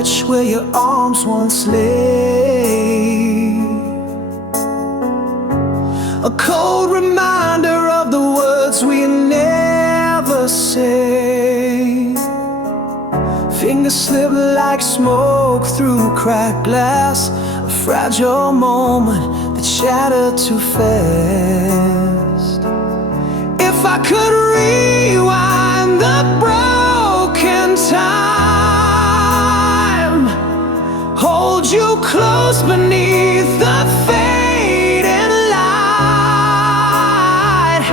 porch where your arms once lay. A cold reminder of the words we never say. Fingers slip like smoke through cracked glass, a fragile moment that shattered too fast. If I could rewind the broken time, hold you close beneath the fading light,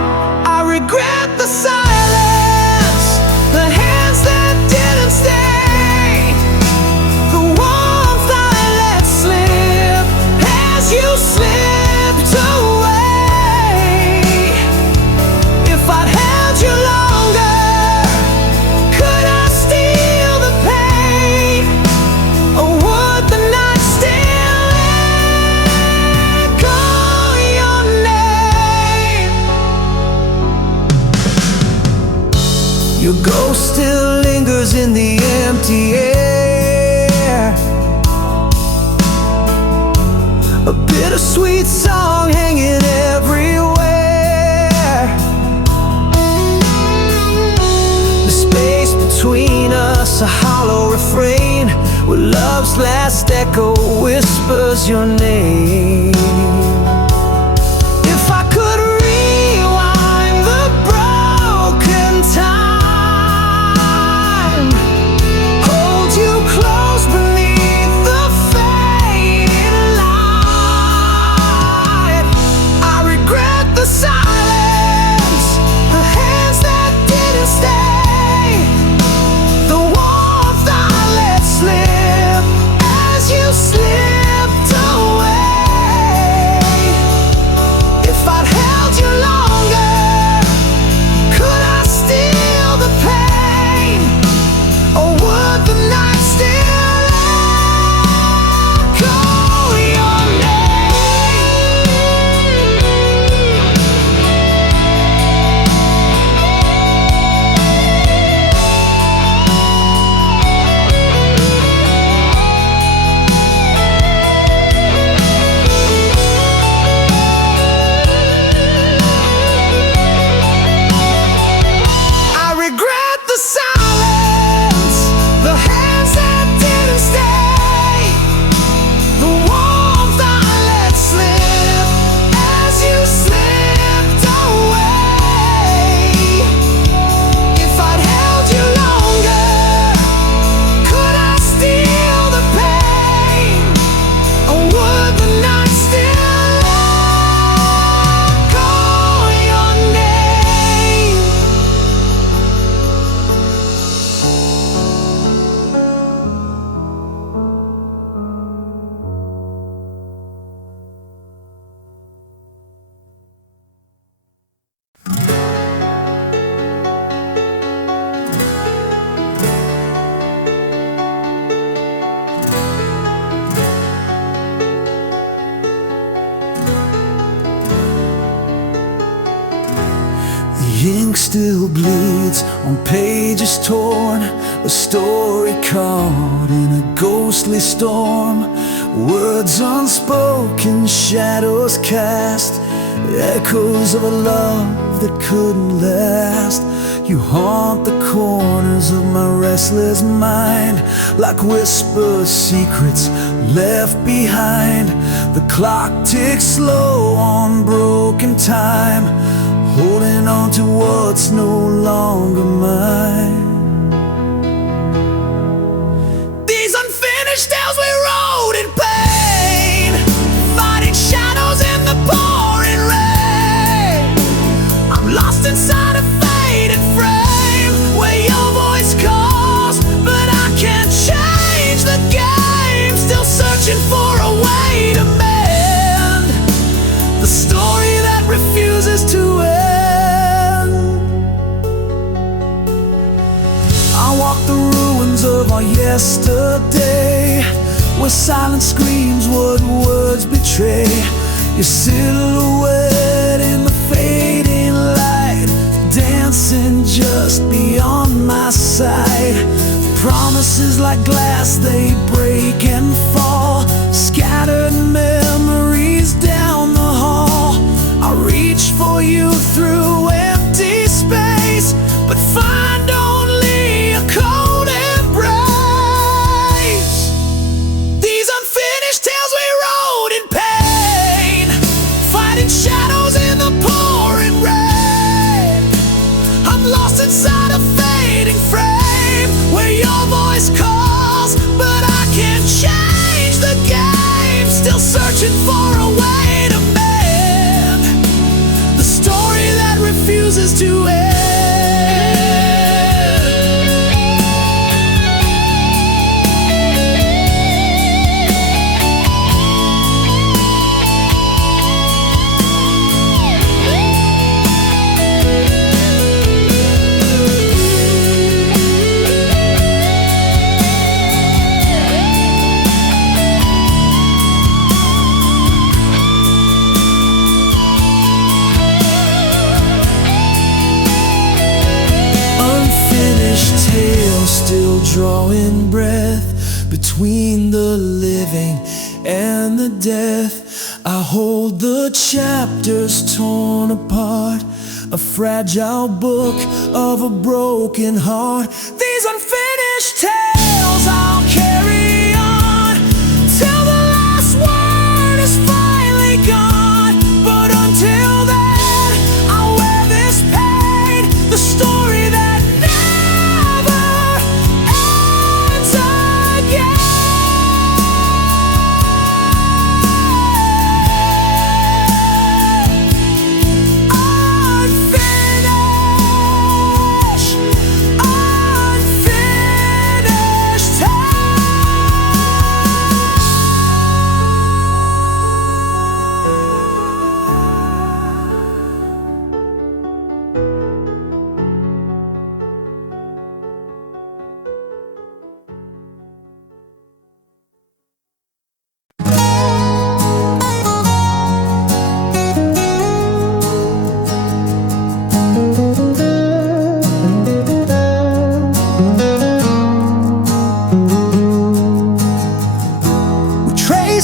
I regret the silence, the hands that didn't stay, the warmth I let slip as you slipped away. If I'd held you longer, could I steal the pain, or would the night still echo your name? Your ghost still lingers in the empty air, a bittersweet song hanging everywhere. The space between us, a hollow refrain, where love's last echo whispers your name. If I could rewind the broken time, hold you close beneath the fading light, I regret the silence, the hands that didn't stay, the warmth I let slip as you slipped away. If I'd held you longer, could I steal the pain, or would the night still echo your I regret the silence, the hands that didn't stay, the warmth I let slip as you slipped away. If I'd held you longer, could I steal the pain, or would the night still echo your name? The ink still bleeds on pages torn, a story caught in a ghostly storm. Words unspoken, shadows cast, echoes of a love that couldn't last. You haunt the corners of my restless mind, like whispered secrets left behind. The clock ticks slow on broken time, holding on to what's no longer mine. These unfinished tales we wrote in pain, fighting shadows in the pouring rain. I'm lost inside a faded frame, where your voice calls, but I can't change the game. Still searching for a way to mend the story that refuses to end. I walk the ruins of our yesterday, where silence screams what words betray. Your silhouette in the fading light, dancing just beyond my sight. Promises like glass, they break and fall. Scattered memories down the hall. I reach for you through empty space, but find only a cold embrace. These unfinished tales we wrote in pain, fighting shadows in the pouring rain. I'm lost inside a fading frame where your voice calls, but I can't change the game. Still searching for a way to mend the story that refuses to end. Still drawing breath between the living and the death. I hold the chapters torn apart, a fragile book of a broken heart. These unfinished tales I'll carry on till the last word is finally gone. But until then, I'll wear this pain, the story that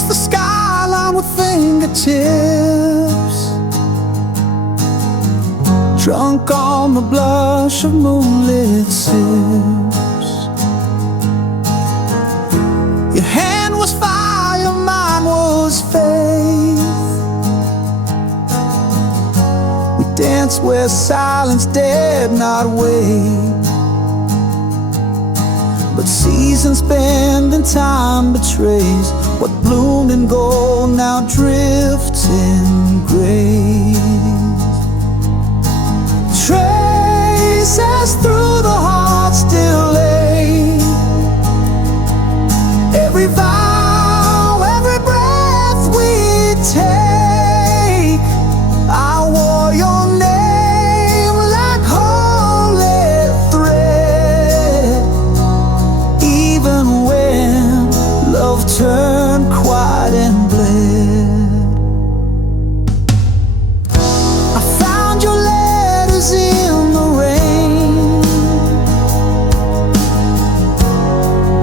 the skyline with fingertips, drunk on the blush of moonlit sips. Your hand was fire, mine was faith. We danced where silence dared not wait, but seasons bend and time betrays. What bloomed in gold now drifts in grace. Traces through the heart still lay. Every vow, every breath we take, I wore your name like holy thread. Even when love turned quiet and bled, I found your letters in the rain,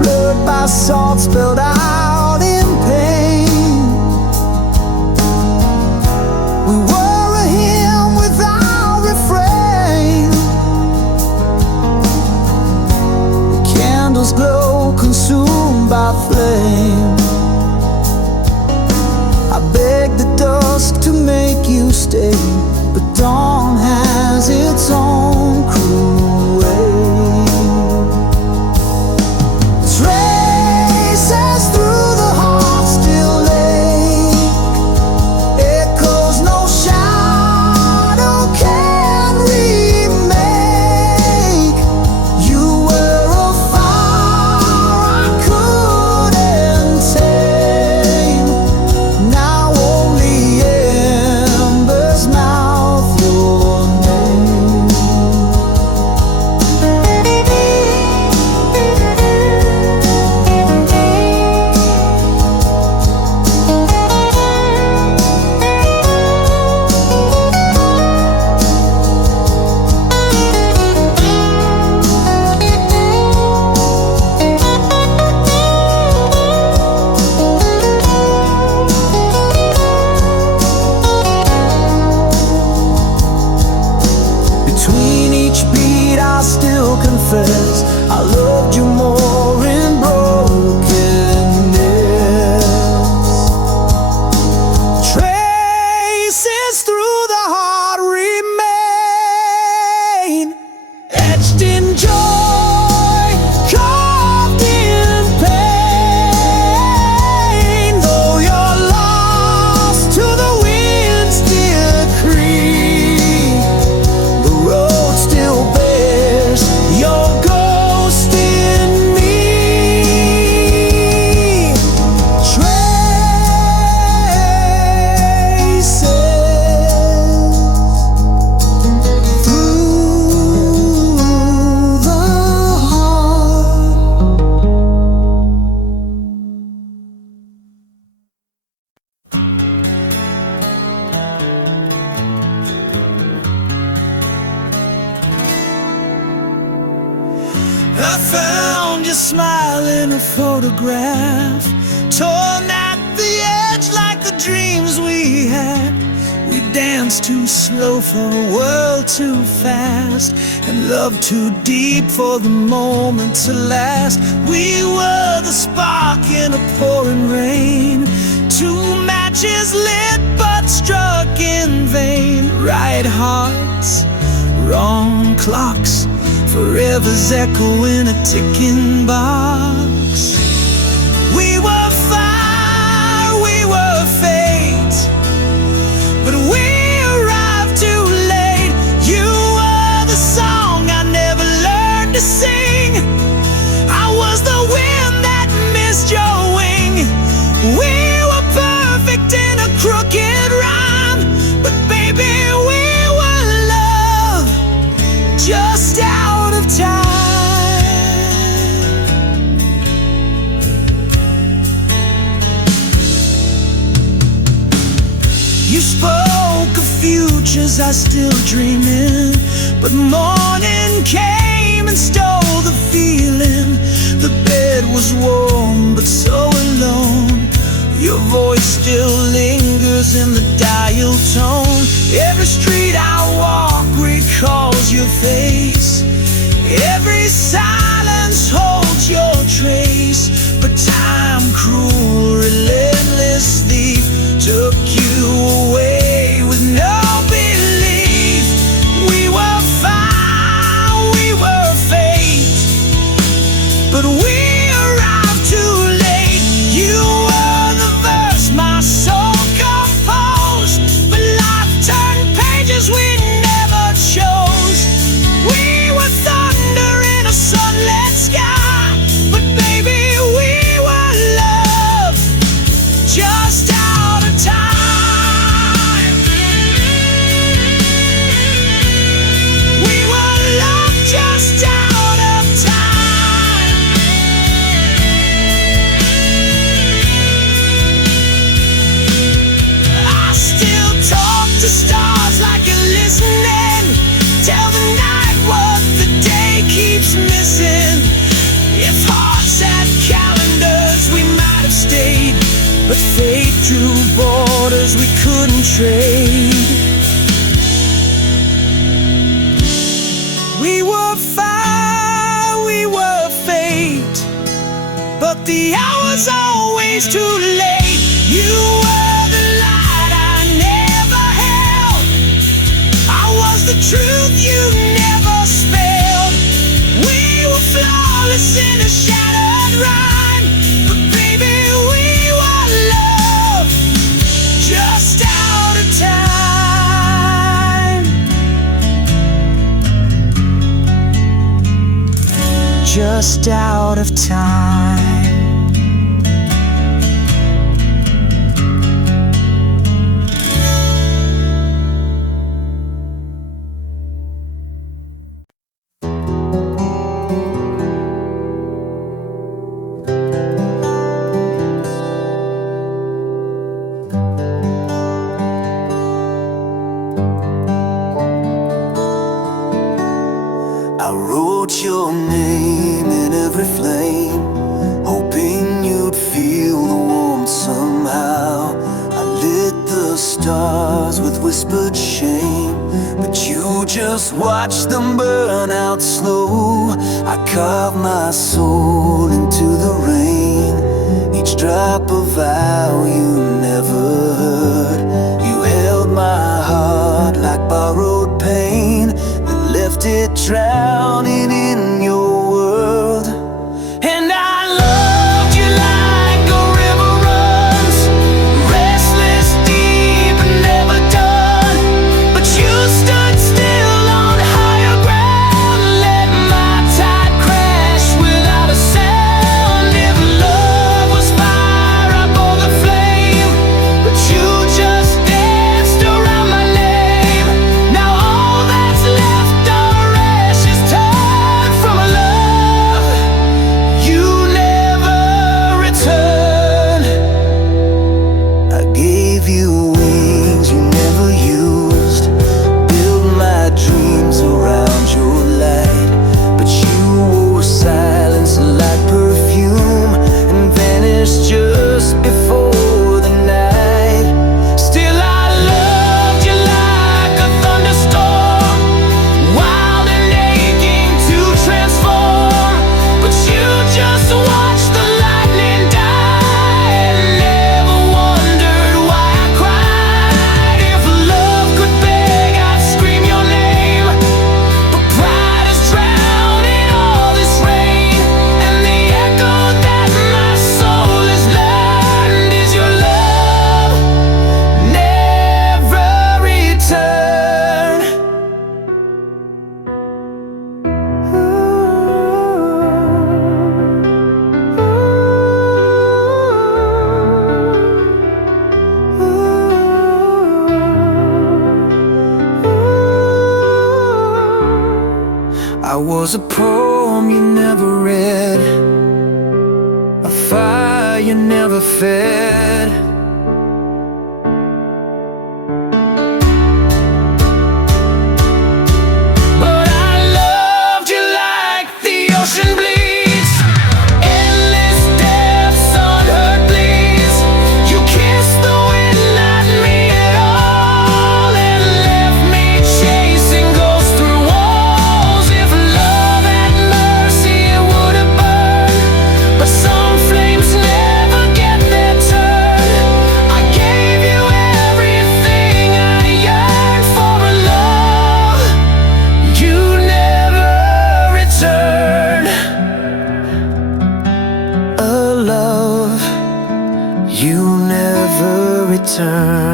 blurred by salt spilled out in pain. We were a hymn without refrain. The candles glow, consumed by flame. I begged the dusk to make you stay, but dawn has its own cruel way. Traces through the heart still lay, echoes no shadow can remake. You were a fire I couldn't tame. Now only embers mouth your name. photograph, torn at the edge like the dreams we had. We danced too slow for a world too fast, and love too deep for the moment to last. We were the spark in a pouring rain, two matches lit but struck in vain. Right hearts, wrong clocks, forever's echo in a ticking box. We were fire, we were fate, but we arrived too late. You were the song I never learned to sing. I was the wind that missed your wing. We were perfect in a crooked rhyme, but baby, we were love just out of time. You spoke of futures I still dream in, but morning came and stole the feeling. The bed was warm but so alone. Your voice still lingers in the dial tone. Every street I walk recalls your face. Every silence holds your trace. But time, cruel, relentless thief, took you away with no belief. We were fire, we were fate, but we arrived too late. You were the verse my soul composed, but life turned pages we never chose. We were thunder in a sunlit sky, but baby, we were love just out of time. We were love just out of time. I still talk to stars like you're listening. Tell the night what the day keeps missing. If hearts had calendars, we might have stayed, but fate drew borders we couldn't trade. We were fire, we were fate, but the hour's always too late. You were the light I never held. I was the truth you never spelled. We were flawless in a shattered rhyme, but baby, we were love just out of time. Just out of time. I wrote your name in every flame, hoping you'd feel the warmth somehow. I lit the stars with whispered shame, but you just watched them burn out slow. I carved my soul into the rain, each drop a vow you never heard. You held my heart like borrowed pain, left it drowning in your world. And I loved you like a river runs, restless, deep, and never done. But you stood still on higher ground, let my tide crash without a sound. If love was fire, I bore the flame, but you just danced around my name. Now all that's left are ashes was a poem you never read, a fire you never fed. But I loved you like the ocean bleeds, endless depths, unheard bleeds. You kissed the wind, not me at all, and left me chasing ghosts through walls. If love had mercy, it would have burned, but some flames never get their turn. I gave you everything I yearned for, a love you never returned, a love you never returned.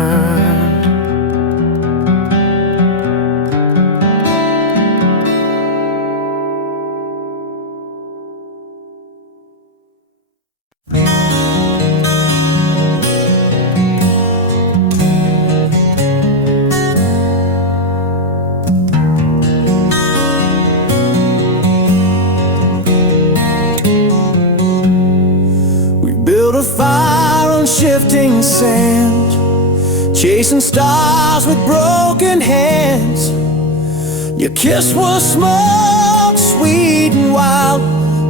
We built a fire on shifting sand, chasing stars with broken hands. Your kiss was smoke, sweet and wild,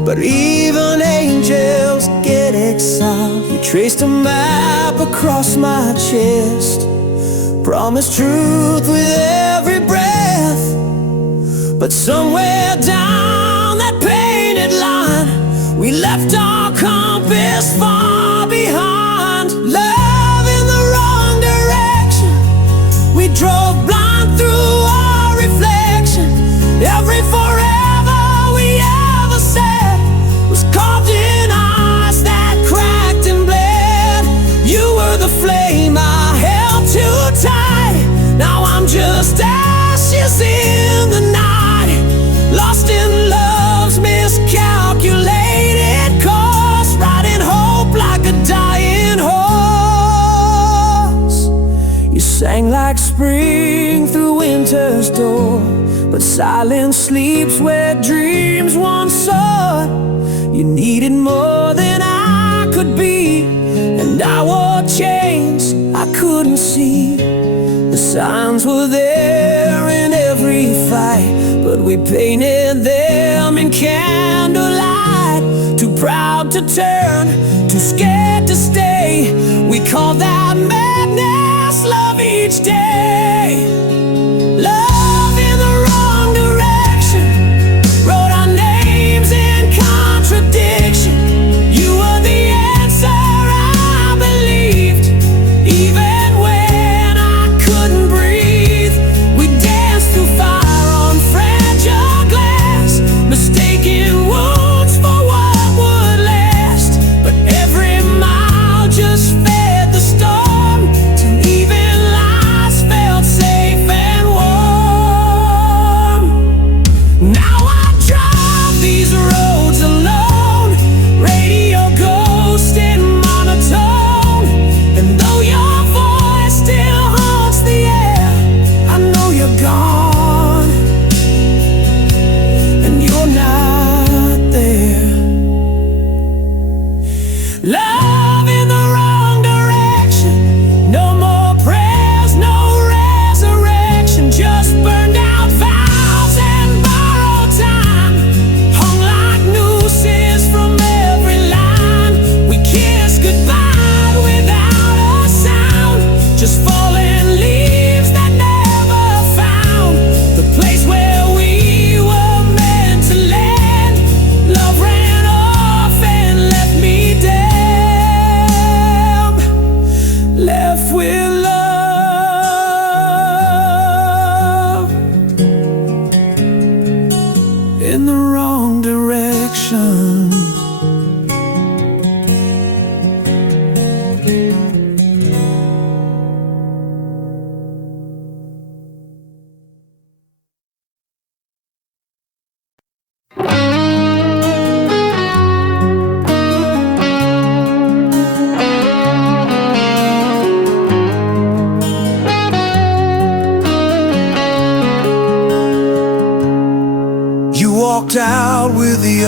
but even angels get exiled. You traced a map across my chest, promised truth with every breath, but somewhere down that painted line, we left our compass far behind. Love in the wrong direction, we drove blind through our reflection. Every forever we ever said was carved in eyes that cracked and bled. You were the flame I held too tight, now I'm just ashes in the night, lost in love's miscalculated course, riding hope like a dying horse. You sang like spring through winter's door, but silence sleeps where dreams once soared. You needed more than I could be, and I wore chains I couldn't see. The signs were there in every fight, but we painted them in candlelight. Too proud to turn, too scared to stay. We called that madness love each day. Love in the wrong direction, wrote our names in contradiction. You were the answer I believed, even when I couldn't breathe. We danced through fire on fragile glass, mistaking wounds for what would last. But every mile just fed the storm, till even lies felt safe and warm. Now I drive these roads alone, radio ghost and monotone. And though your voice still haunts the air, I know you're gone, and you're not there. Love in the wrong direction, no more prayers, no resurrection, just burned out vows and borrowed time, hung like nooses from every line. We kissed goodbye without a sound, just falling leaves that never found the place where we were meant to land. Love ran off and left me dead.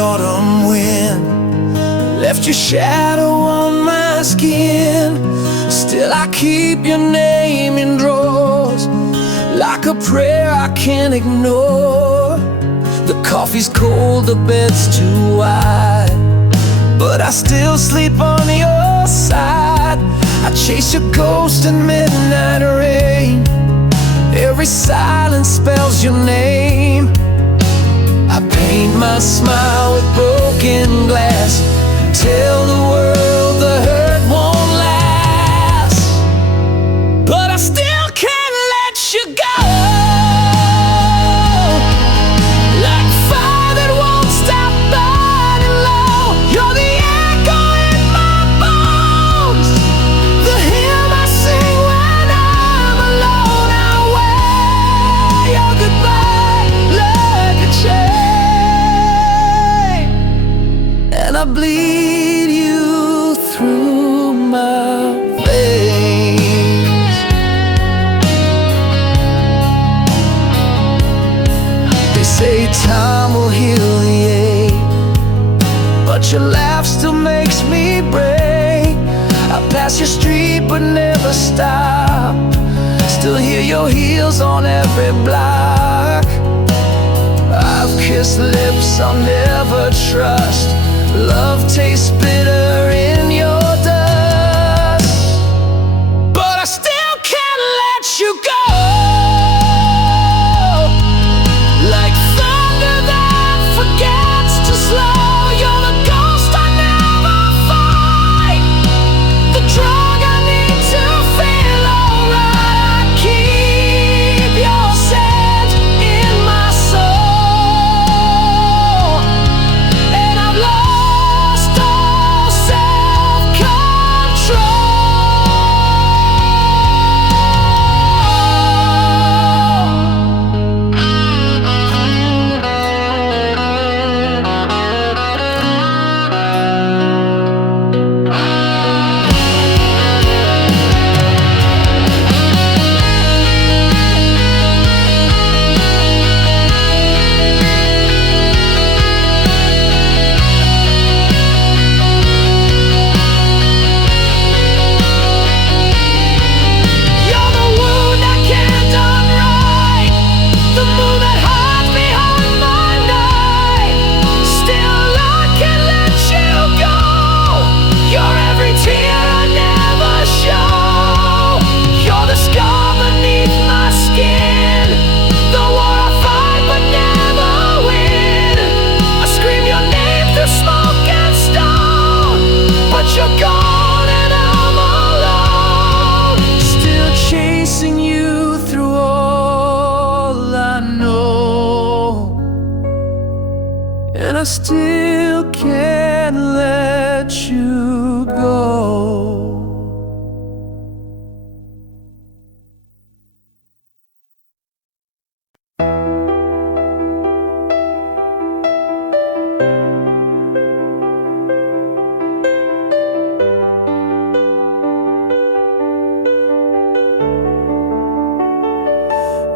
autumn wind left your shadow on my skin. Still I keep your name in drawers, like a prayer I can't ignore. The coffee's cold, the bed's too wide, but I still sleep on your side. I chase your ghost in midnight rain. Every silence spells your name. I paint my smile with broken glass, tell the world the hurt won't last. But I still can't let you go, like fire that won't stop burning low. You're the echo in my bones, the hymn I sing when I'm alone. I wear your goodbye like a chain, and I bleed you through my veins. They say time will heal the ache, but your laugh still makes me break. I pass your street but never stop, still hear your heels on every block. I've kissed lips I'll never trust, love tastes bitter in your dust. But I still can't let you go, like thunder that forgets to slow. You're the ghost I never fight, the drug I need to feel alright. I keep your scent in my soul, and I've lost all self-control. You're the wound I can't unwrite, the moon that hides behind my night. Still I can't let you go, you're every tear I never show. You're the scar beneath my skin, the war I fight but never win. I scream your name through smoke and stone, but you're gone and I'm alone, still chasing you through all I know. And I still can't let you go.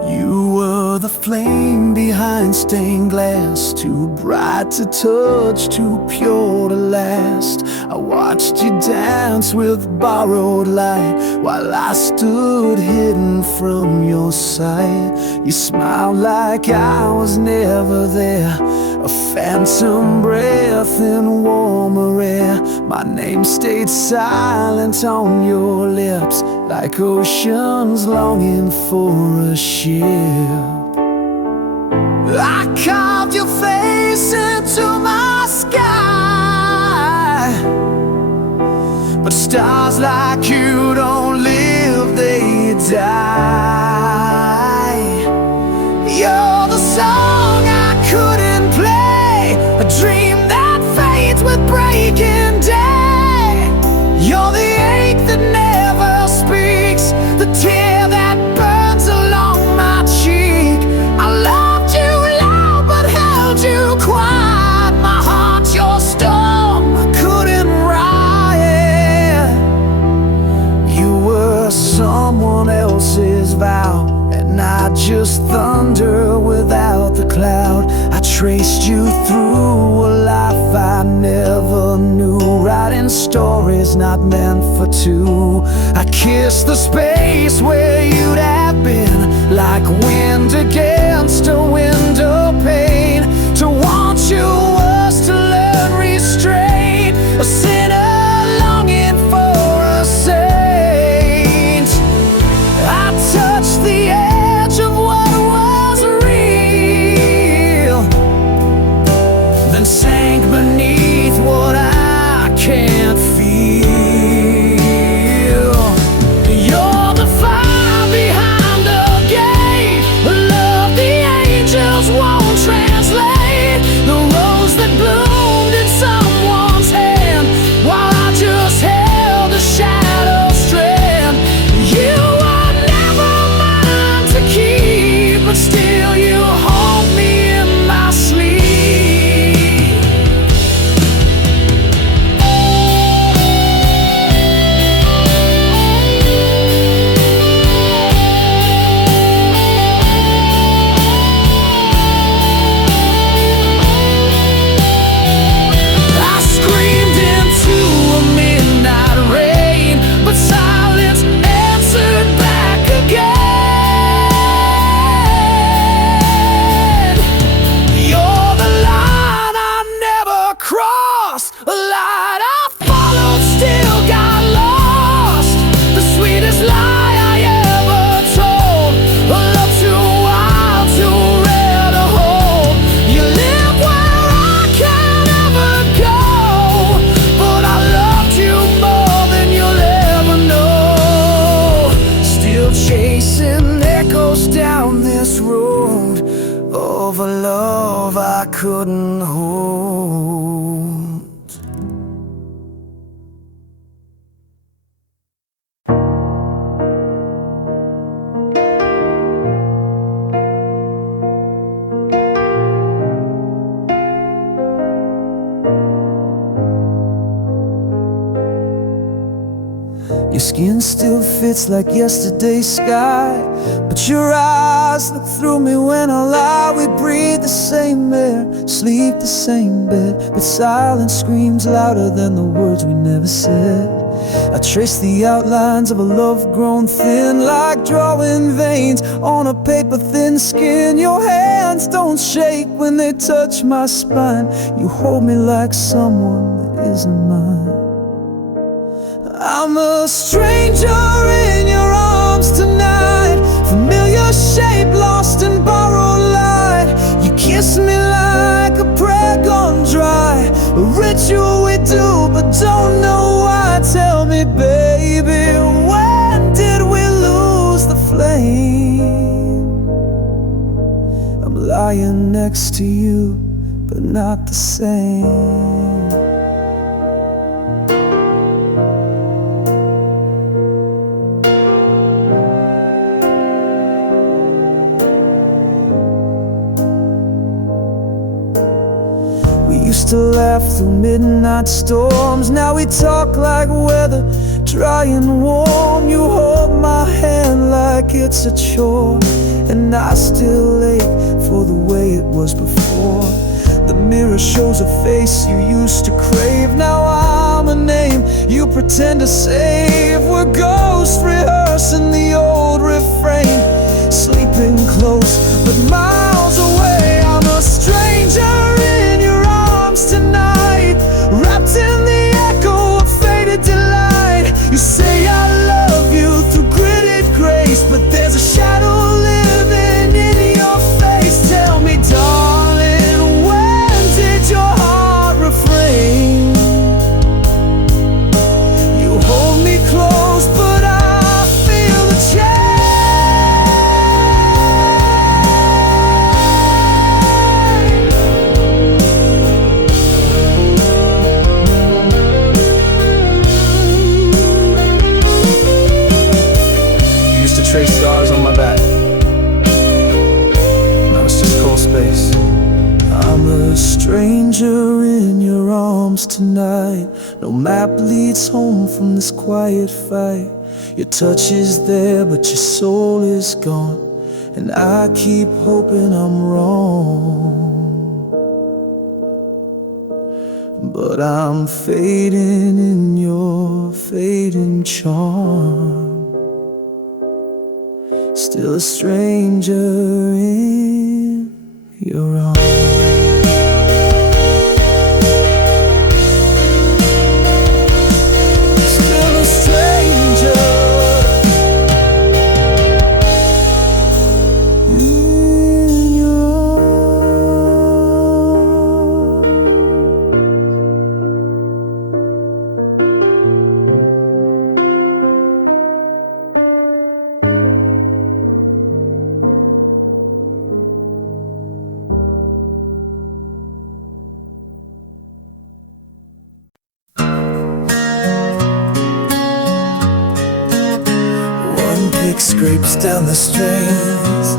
You were the flame behind stained glass, too bright to touch, too pure to last. I watched you dance with borrowed light while I stood hidden from your sight. You smiled like I was never there, a phantom breath in warmer air. My name stayed silent on your lips, like oceans longing for a ship. I carved your face into my sky, but stars like you don't live, they die. You're the song I couldn't play, a dream that fades with breaking day. You're the ache that never speaks, the tear that burns along my cheek. I loved you loud but held you quiet, my heart's your storm I couldn't riot. You were someone else's vow, and I just thunder without the cloud. I traced you through a life I never knew, writing stories not meant for two. I kissed the space where you'd have been, like wind against a window pane. To want you was to learn restraint, a sinner longing for a saint. I touched the edge of what was real, then sank beneath what I can't feel. You're the fire behind the gate, a love the angels won't translate, the rose that bloomed in someone's hand while I just held a shadow strand. You were never mine to keep, but still you hold me in my sleep. I screamed into a midnight rain, but silence answered back again. You're the line I never crossed, a light I followed, still got lost. The sweetest lie I ever told, a love too wild, too rare to hold. You live where I can't ever go, but I loved you more than you'll ever know. Still chasing echoes down this road of a love I couldn't hold. Your skin still fits like yesterday's sky, but your eyes look through me when I lie. We breathe the same air, sleep the same bed, but silence screams louder than the words we never said. I trace the outlines of a love grown thin, like drawing veins on a paper thin skin. Your hands don't shake when they touch my spine. You hold me like someone that isn't mine. I'm a stranger in your arms tonight, familiar shape lost in borrowed light. You kiss me like a prayer gone dry, a ritual we do but don't know why. Tell me, baby, when did we lose the flame? I'm lying next to you, but not the same. We used to laugh through midnight storms, now we talk like weather, dry and warm. You hold my hand like it's a chore, and I still ache for the way it was before. The mirror shows a face you used to crave, now I'm a name you pretend to save. We're ghosts rehearsing the old refrain, sleeping close but miles away. I'm a stranger in your arms tonight, wrapped in the echo of faded delight. You say I love you through gritted grace, but there's a shadow living in your face. Tell me, darling, when did your heart refrain? You hold me close, but I feel the change. Trace scars on my back, now it's just cold space. I'm a stranger in your arms tonight, no map leads home from this quiet fight. Your touch is there but your soul is gone, and I keep hoping I'm wrong. but I'm fading in your fading charm. Still a stranger in your arms. Still a stranger in your pick scrapes down the strings,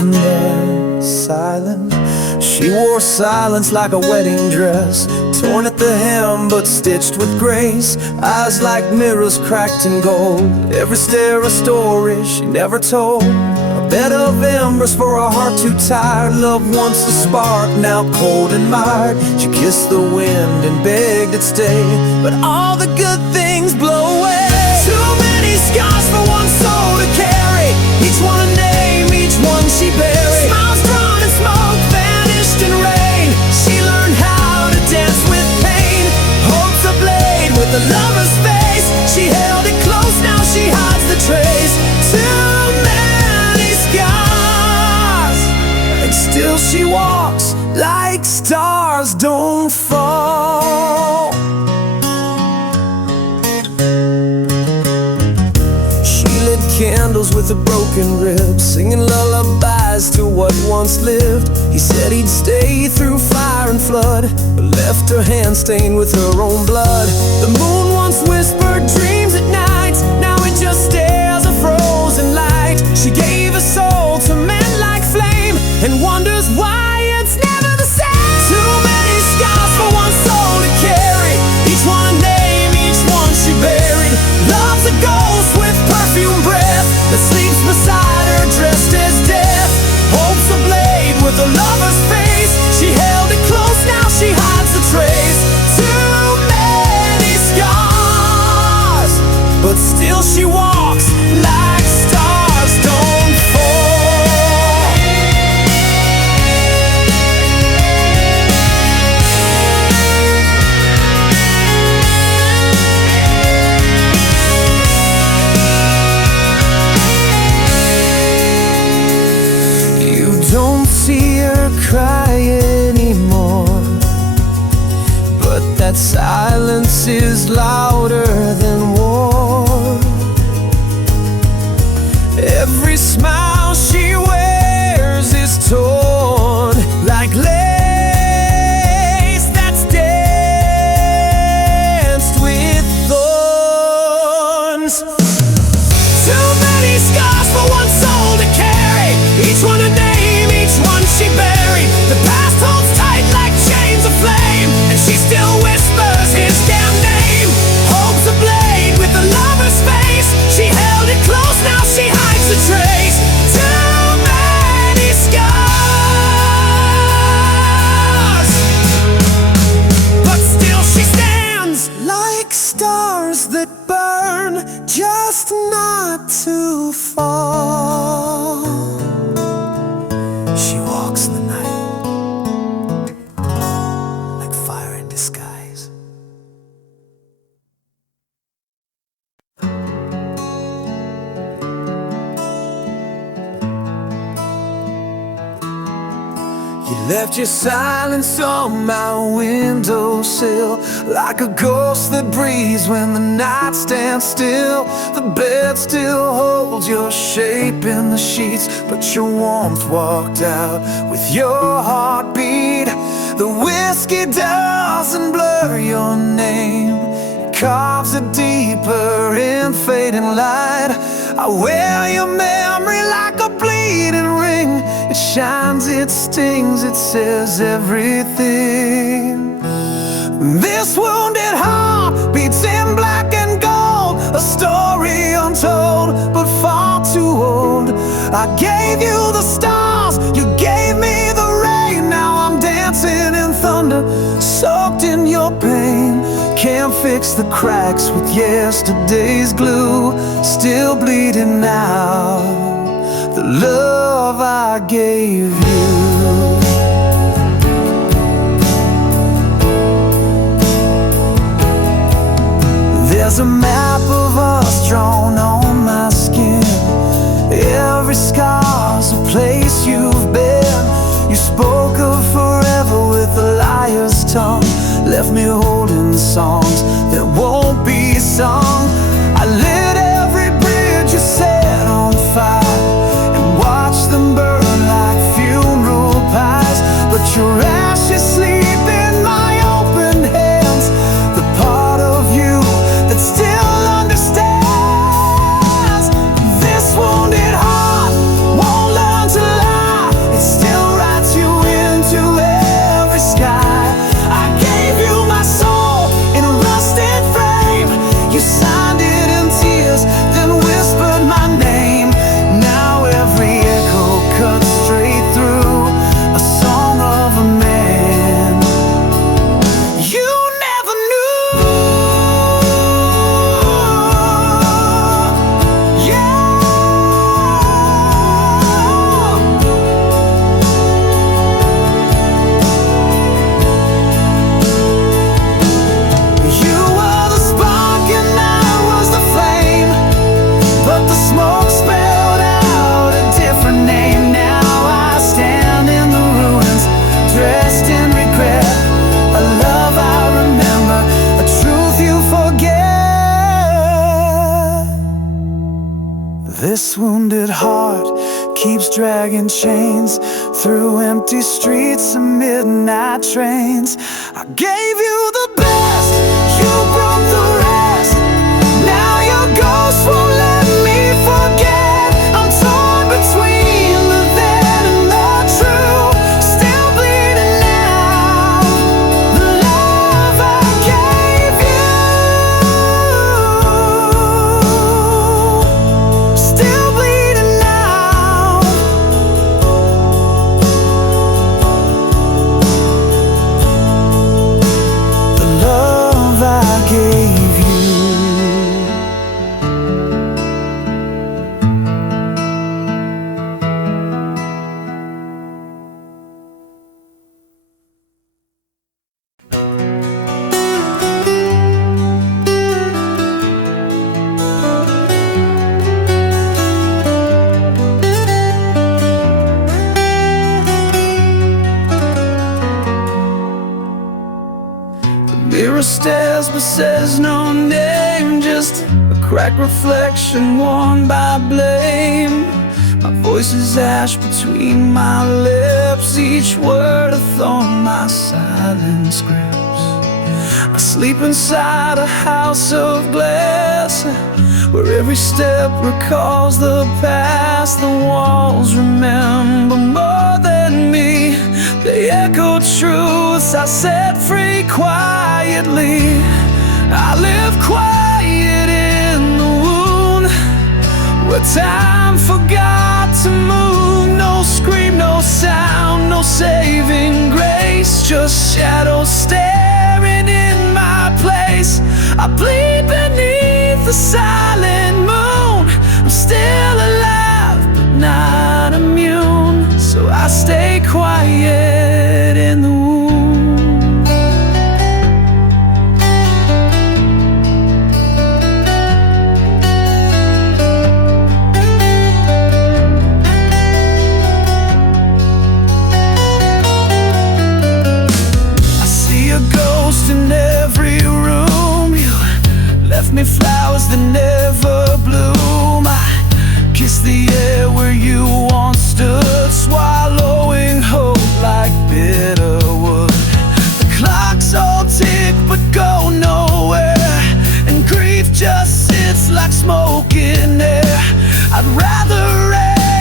and they're silent. She wore silence like a wedding dress, torn at the hem but stitched with grace. Eyes like mirrors cracked in gold, every stare a story she never told. A bed of embers for a heart too tired. Love once a spark, now cold and mired. She kissed the wind and begged it stay, but all the good things blow away. Too many scars for one soul to carry, each one a name, each one she buried. Smiles drawn in smoke, vanished in rain. She learned how to dance with pain. Hope's a blade with a lover's face. She held it close, now she hides the trace. Too many scars, and still she walks like stars don't fall. Candles with a broken rib, singing lullabies to what once lived. He said he'd stay through fire and flood, but left her hand stained with her own blood. The moon once whispered dreams at night, now it just stares a frozen light. She gave her soul to men like flame, and wonders why it's never the same. Too many scars for one soul to carry, each one a name, each one she buried. Love's a ghost with perfume breath that sleeps beside her dressed as death. Hope's a blade with a lover's face. She held it close, now she hides the trace. Too many scars, but still she walks like stars don't fall. Don't see her cry anymore, but that silence is louder than war. Every smile she wears is torn like lace that's danced with thorns. Too many scars for one soul to carry, each one a name, each one she buried. The past holds tight like chains of flame, and she still whispers his damn name. Hope's a blade with a lover's face. She held it close, now she hides the trace. Too many scars, but still she stands like stars that burn, just not too far. She walks in the night like fire in disguise. You left your silence on my windowsill, like a ghost that breathes when the night stands still. The bed still holds your shape in the sheets, but your warmth walked out with your heartbeat. The whiskey doesn't blur your name, it carves it deeper in fading light. I wear your memory like a bleeding ring. It shines, it stings, it says everything. This wounded heart beats in black and gold, a story untold, but far too old. I gave you the stars, you gave me the rain. Now I'm dancing in thunder fix the cracks with yesterday's glue. Still bleeding now, the love I gave you. There's a map of us drawn on my skin. Every scar's a place you've been. You spoke of forever with a liar's tongue, left me holding songs that won't be sung. I lit every bridge you set on fire and watched them burn like funeral pyres. But your ashes sleep in my open hands, the part of you that still understands. This wounded heart won't learn to lie. It still writes you into every sky. I gave you my soul in a rusted frame. You signed it in tears, then whispered my name. Now every echo cuts straight through a song of a man you never knew. You were the spark and I was the flame, but the smoke spelled out a different name. Now I stand in the ruins, dressed in regret. A love I remember, a truth you forget. This wounded heart keeps dragging chains through empty streets and midnight trains. I gave you the best, you broke the rest. Now your ghost won't let me forget. I'm torn between the then and the true, still bleeding now, the love I gave you. Still bleeding now. The love I gave you. Mirror stares but says no name, just a cracked reflection worn by blame. My voice is ash between my lips, each word a thorn my silence grips. I sleep inside a house of glass, where every step recalls the past. The walls remember more than me, they echo truths I set free quietly. I live quiet in the wound, where time forgot to move. No scream, no sound, no saving grace, just shadows staring in my place. I bleed beneath the silent moon. I'm still alive but not immune, so I stay quiet in the wound. I see a ghost in every room. You left me flowers that never bloom. I kiss the air where you once stood, swallowing hope like bitter wood. The clocks all tick but go nowhere, and grief just sits like smoke in air. I'd rather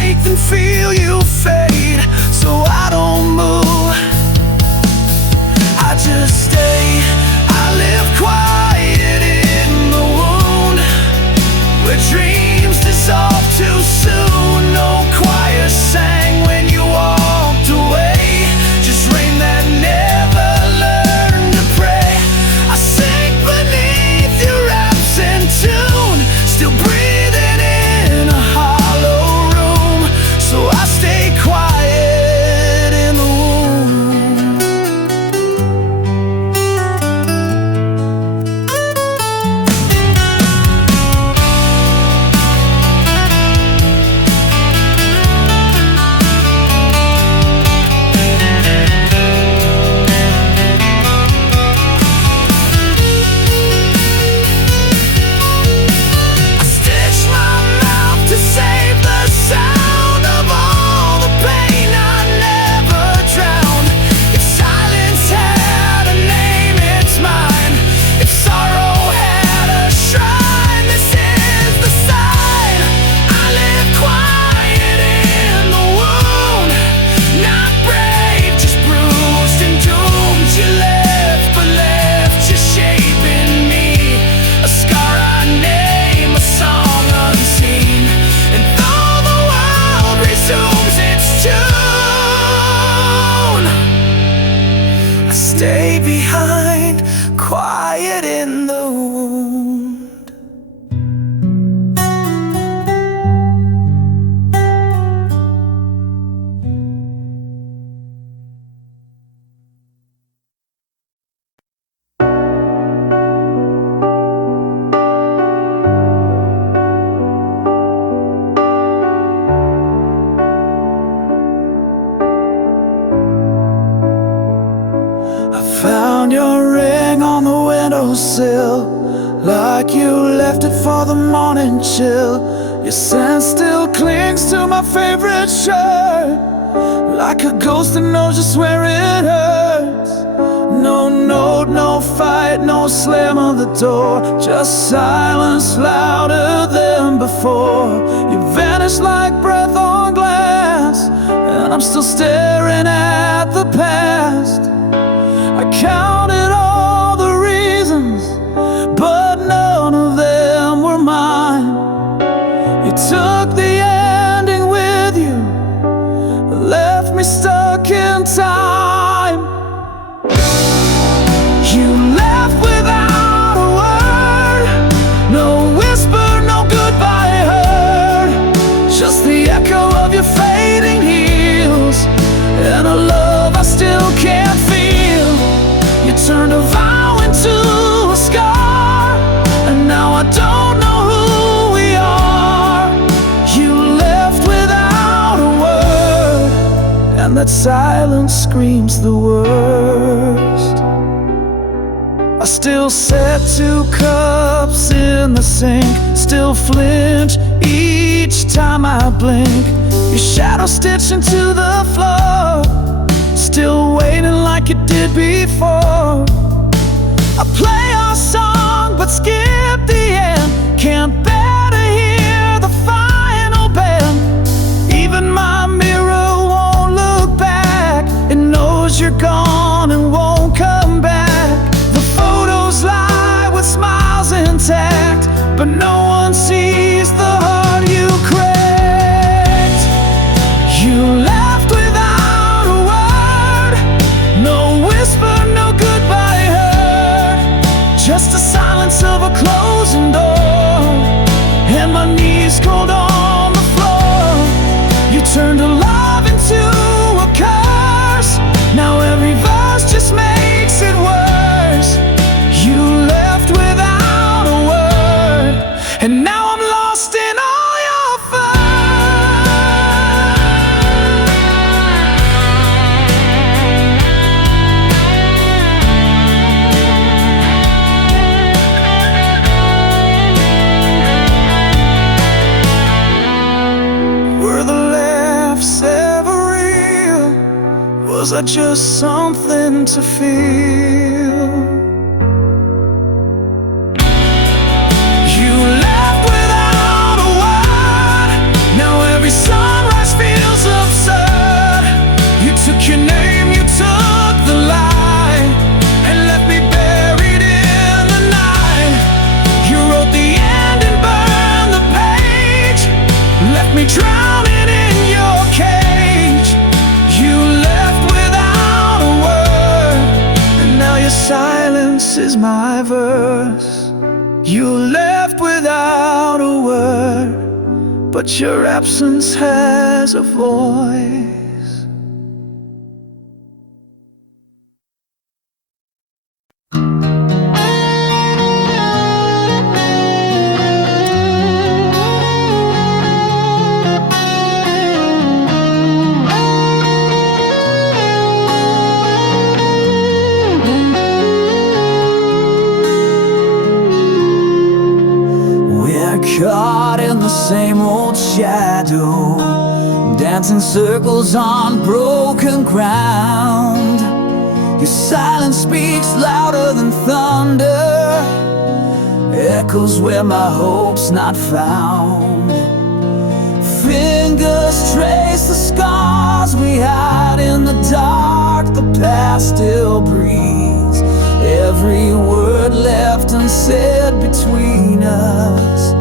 ache than feel you fade, so I don't move, I just stay. I live quiet in the wound, where dreams dissolve too soon. No choir sang when you walked away, just rain that never learned to pray. I sink beneath like you left it for the morning chill. Your scent still clings to my favorite shirt, like a ghost that knows just where it hurts. No note, no fight, no slam on the door, just silence louder than before. You vanished like breath on glass, and I'm still staring at the past. I counted all the reasons, but none of them were mine. You took the ending with you, left me stuck in time. You left without a word, no whisper, no goodbye heard, just the echo of your fading heels, and a love I still can't feel. You turned a vow into a scar, and now I don't know who we are. You left without a word, and that silence screams the worst. I still set 2 cups in the sink, still flinch each time I blink. Your shadow stitched into the floor, still waiting like it did before. I play our song but skip the end, can't bear to hear the final bend. Even my mirror won't look back, it knows you're gone and won't come back. The photos lie with smiles intact, but no one sees the heart you cracked. You left without a word, no whisper, no goodbye heard, just the silence of a closing door, and my knees cold on the floor. You turned a love into a curse, now every verse just makes it worse. You left without a word, and now I'm lost in all your fur. Were the laughs ever real? Was I just something to feel? You left without a word, now every sunrise feels absurd. You took your name, you took the light, and left me buried in the night. You wrote the end and burned the page, left me drowning in your cage. You left without a word, and now your silence is my verse. You left without a word, but your absence has a voice. Caught in the same old shadow, dancing circles on broken ground. Your silence speaks louder than thunder, echoes where my hope's not found. Fingers trace the scars we hide in the dark, the past still breathes. Every word left unsaid between us,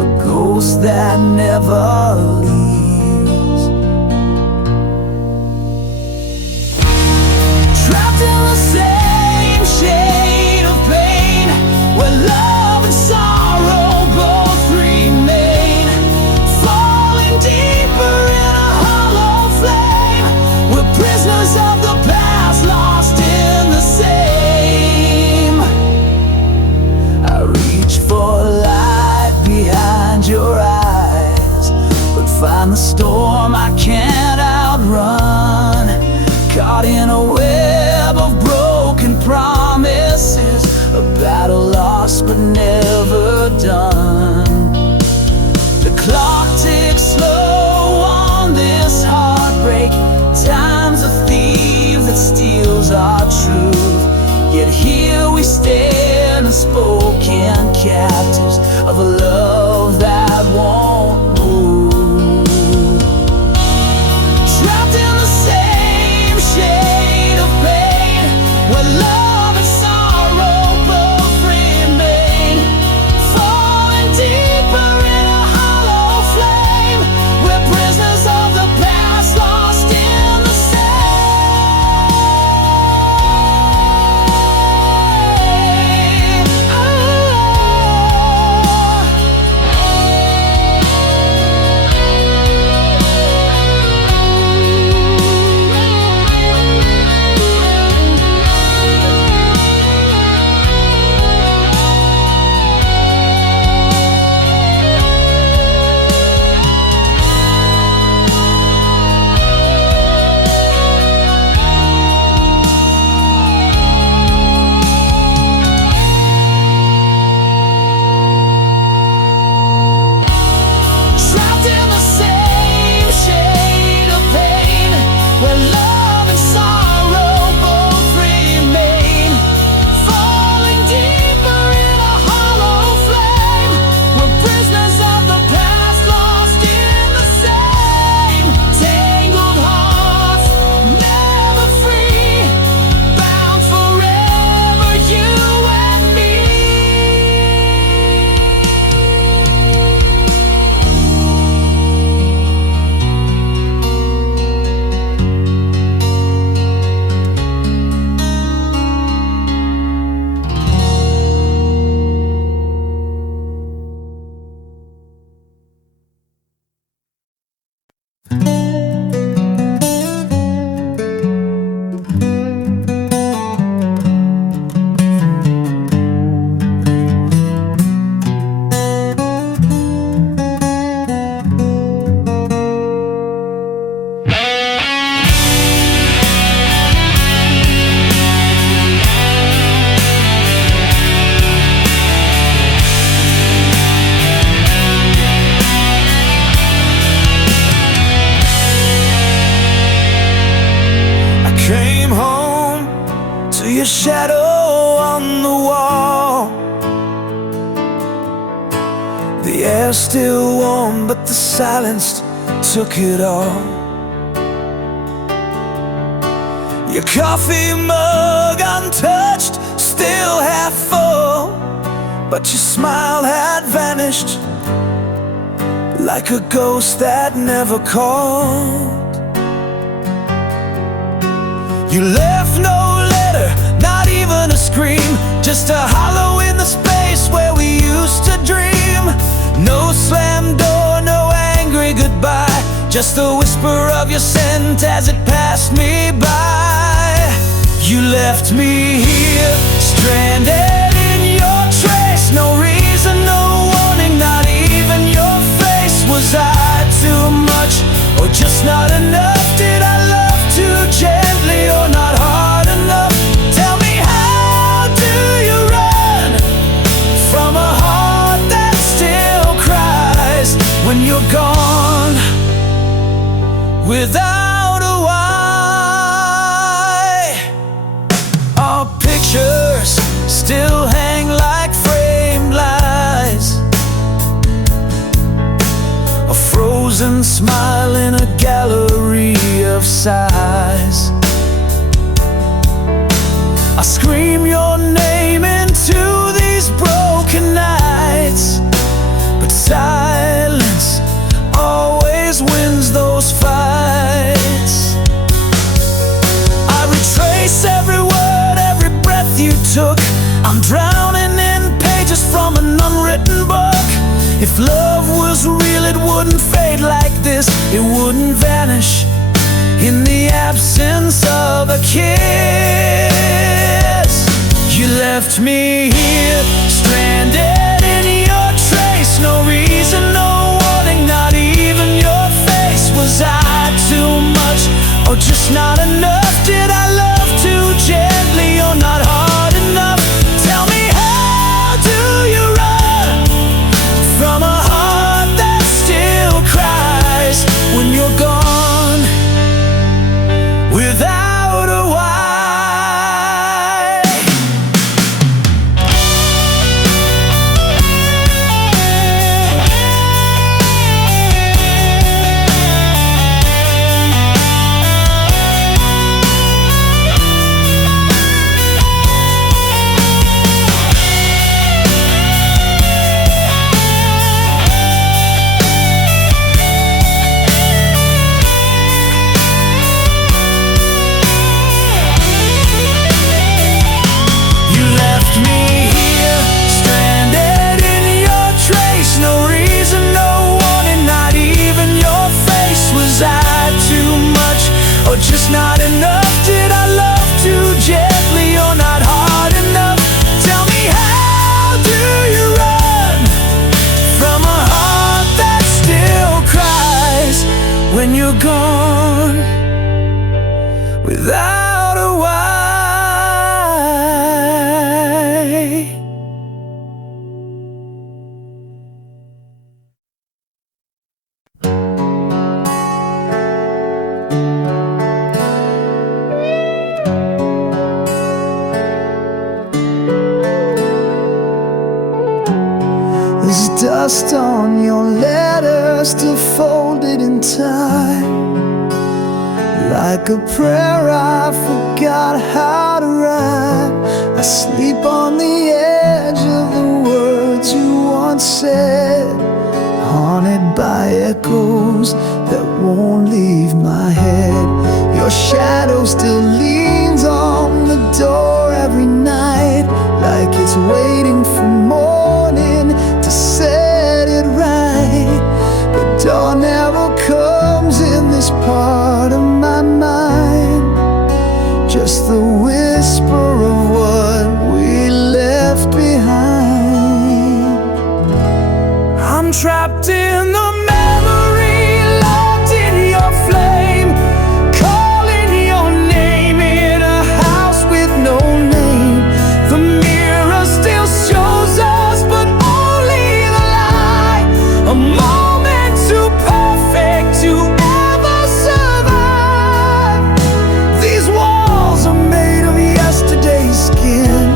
a ghost that never leaves. Trapped in the same shade of pain, where love and sorrow both remain. Falling deeper in a hollow flame, we're prisoners of the past, lost in the same. I reach for light behind your eyes, but find were done. The clock ticks slow on this heartbreak. Time's a thief that steals our truth. Yet here we stand, unspoken captives of a love that won't move. Trapped in the same shade of pain, where love and sorrow both remain. Falling deeper in a hollow flame, we're prisoners of the past, lost in the same. Came home to your shadow on the wall. The air's still warm, but the silence took it all. Your coffee mug untouched, still half full, but your smile had vanished like a ghost that never called. You left no letter, not even a scream, just a hollow in the space where we used to dream. No slammed door, no angry goodbye, just the whisper of your scent as it passed me by. You left me here, stranded in your trace. No reason, no warning, not even your face. Was I too much, or just not enough? Did I love too gently, or not hard enough? Tell me, how do you run from a heart that still cries when you're gone without a why? Our pictures still hang like framed lies, a frozen smile in a gallery of sighs. I scream your name into these broken nights, but silence always wins those fights. I retrace every word, every breath you took. I'm drowning in pages from an unwritten book. If love was real, it wouldn't fade like this. It wouldn't vanish in the absence of a kiss. You left me here, stranded in your trace. No reason, no warning, not even your face. Was I too much, or just not enough? Did I love too gently, or not hard enough? Tell me, how do you run you're gone without a why. There's dust on your letter, still folded in time. Like a prayer I forgot how to write. I sleep on the edge of the words you once said, haunted by echoes that won't leave my head. Your shadow still leans on the door every night, like it's waiting for morning to set it right. But dawn never comes in this part of my mind, just the whisper of what we left behind. I'm trapped in the memory, locked in your flame, calling your name in a house with no name. The mirror still shows us, but only the lie. A moment too perfect to ever survive. These walls are made of yesterday's skin,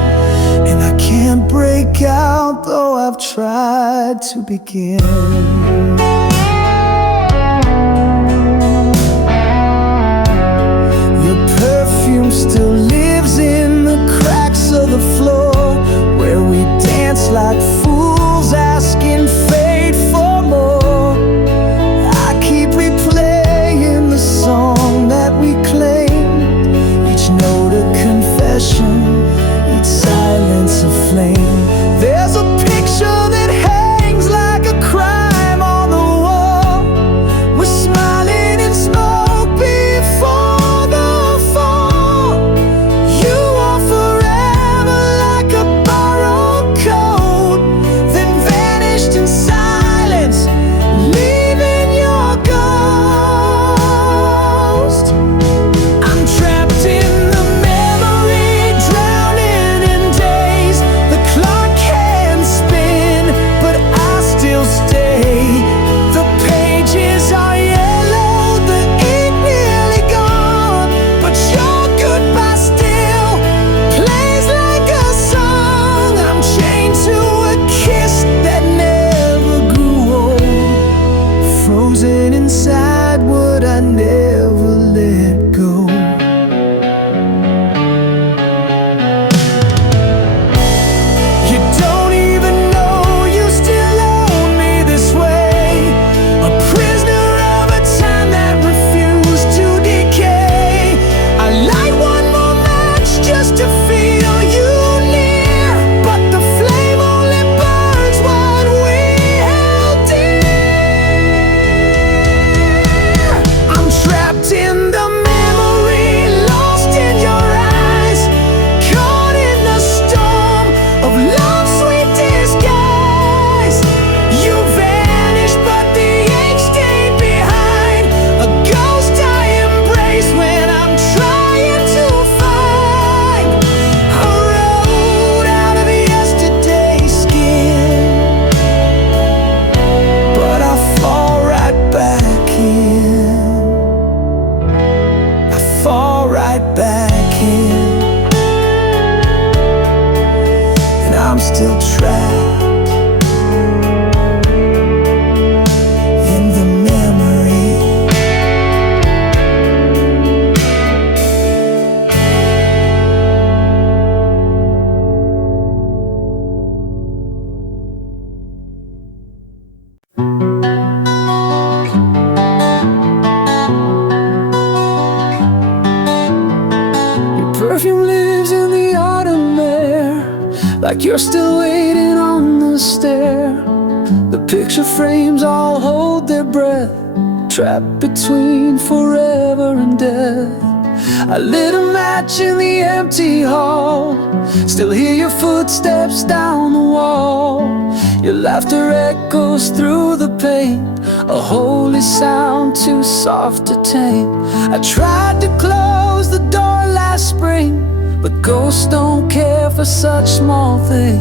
and I can't break out, though I've tried to begin. Your perfume still lives in the cracks of the floor, where we dance like fools, asking fate for more. I keep replaying the song that we claimed, each note a confession, each silence a flame. There's a picture that hangs like a crime on the wall. We're smiling in smoke before the fall. You are forever like a borrowed coat, then vanished in silence, leaving your ghost. I'm trapped in the memory, drowning in days. The clock can spin, but I still stay. The pages are yellow, the ink nearly gone, but your goodbye still plays like a song. I'm chained to a kiss that never grew old, frozen inside what I never let go. You don't even know you still own me this way, a prisoner of a time that refused to decay. I light one more match just to feel you near, but the flame only burns what we held dear. I'm trapped in the memory, lost in your eyes, caught in the storm of love's sweet disguise. You vanished, but the ink stayed behind, a ghost I embrace when I'm trying to find a road out of yesterday's skin. But I fall right back in, I fall right back in, and I'm still trapped in the memory. Your perfume lives in the autumn air, like you're still waiting on the stair. The picture frames all hold their breath, trapped between forever and death. I lit a match in the empty hall, still hear your footsteps down the wall. Your laughter echoes through the pain, a holy sound too soft to tame. I tried to close the door last spring, but ghosts don't care for such small things.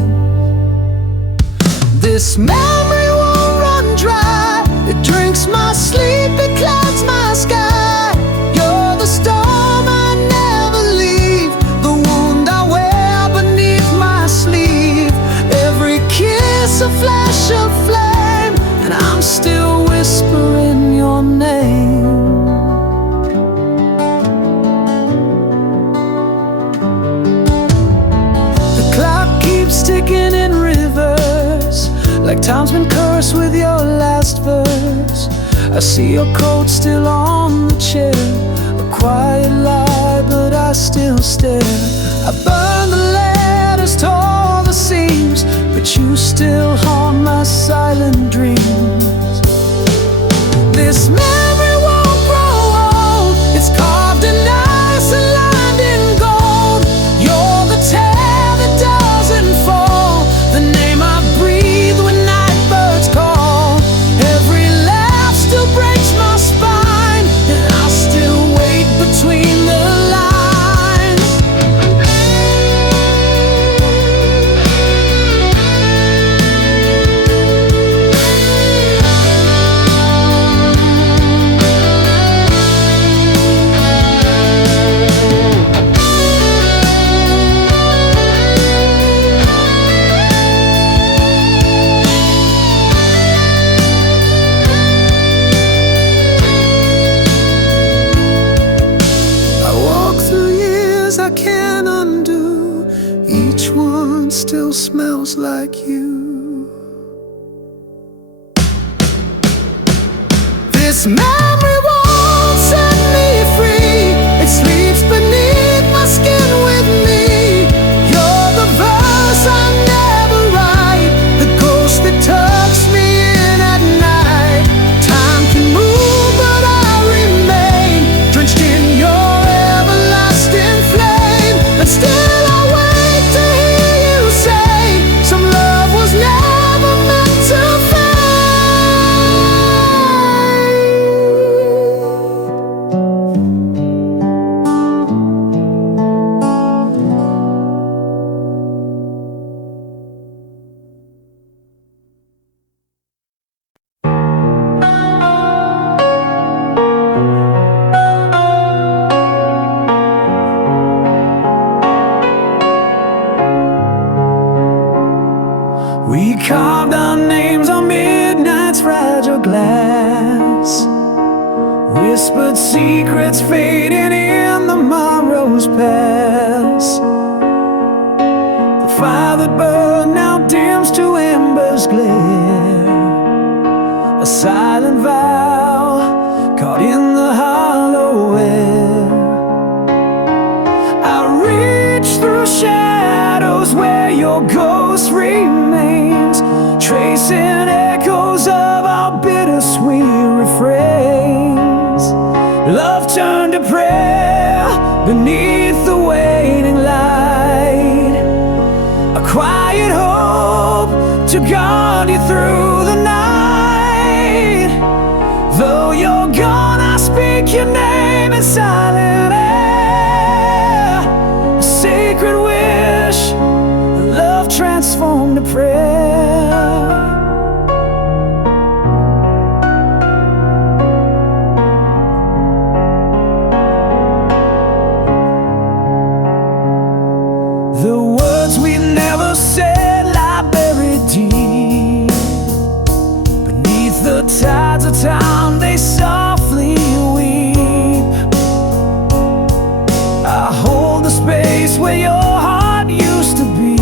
This memory won't run dry. It drinks my sleep, it clouds my sky. You're the storm I never leave, the wound I wear beneath my sleeve. Every kiss a flash of flame, and I'm still whispering your name. The clock keeps ticking in reverse, like time's been cursed with your last verse. I see your coat still on the chair, a quiet lie, but I still stare. I burned the letters, tore the seams, but you still haunt my silent dreams. This memory won't grow old, it's carved in ice and lined in gold. You're the tear that doesn't fall, the name I breathe when night birds call. Every laugh still breaks my spine, and I still wait between the lines. I can't undo, each one still smells like you. This memory won't set me free, it sleeps beneath my skin with me. You're the verse I never write, the ghost that tucks me in at night. Time can move but I remain, drenched in your everlasting flame. And still I wait to hear you say, some love was never meant to fade. We carved our names on midnight's fragile glass, whispered secrets fading in the morrow's pass. The fire that burned now dims to embers glare, a silent vow caught in the hollow air. I reach through shadows where your ghost remains, tracing echoes of our bittersweet refrains. Love turned to prayer beneath the waning light, a quiet hope to guard you through the night. Though you're gone, I speak your name in silent air, a sacred wish, love transformed to prayer. The words we never said lie buried deep beneath the tides of time, they softly weep. I hold the space where your heart used to be,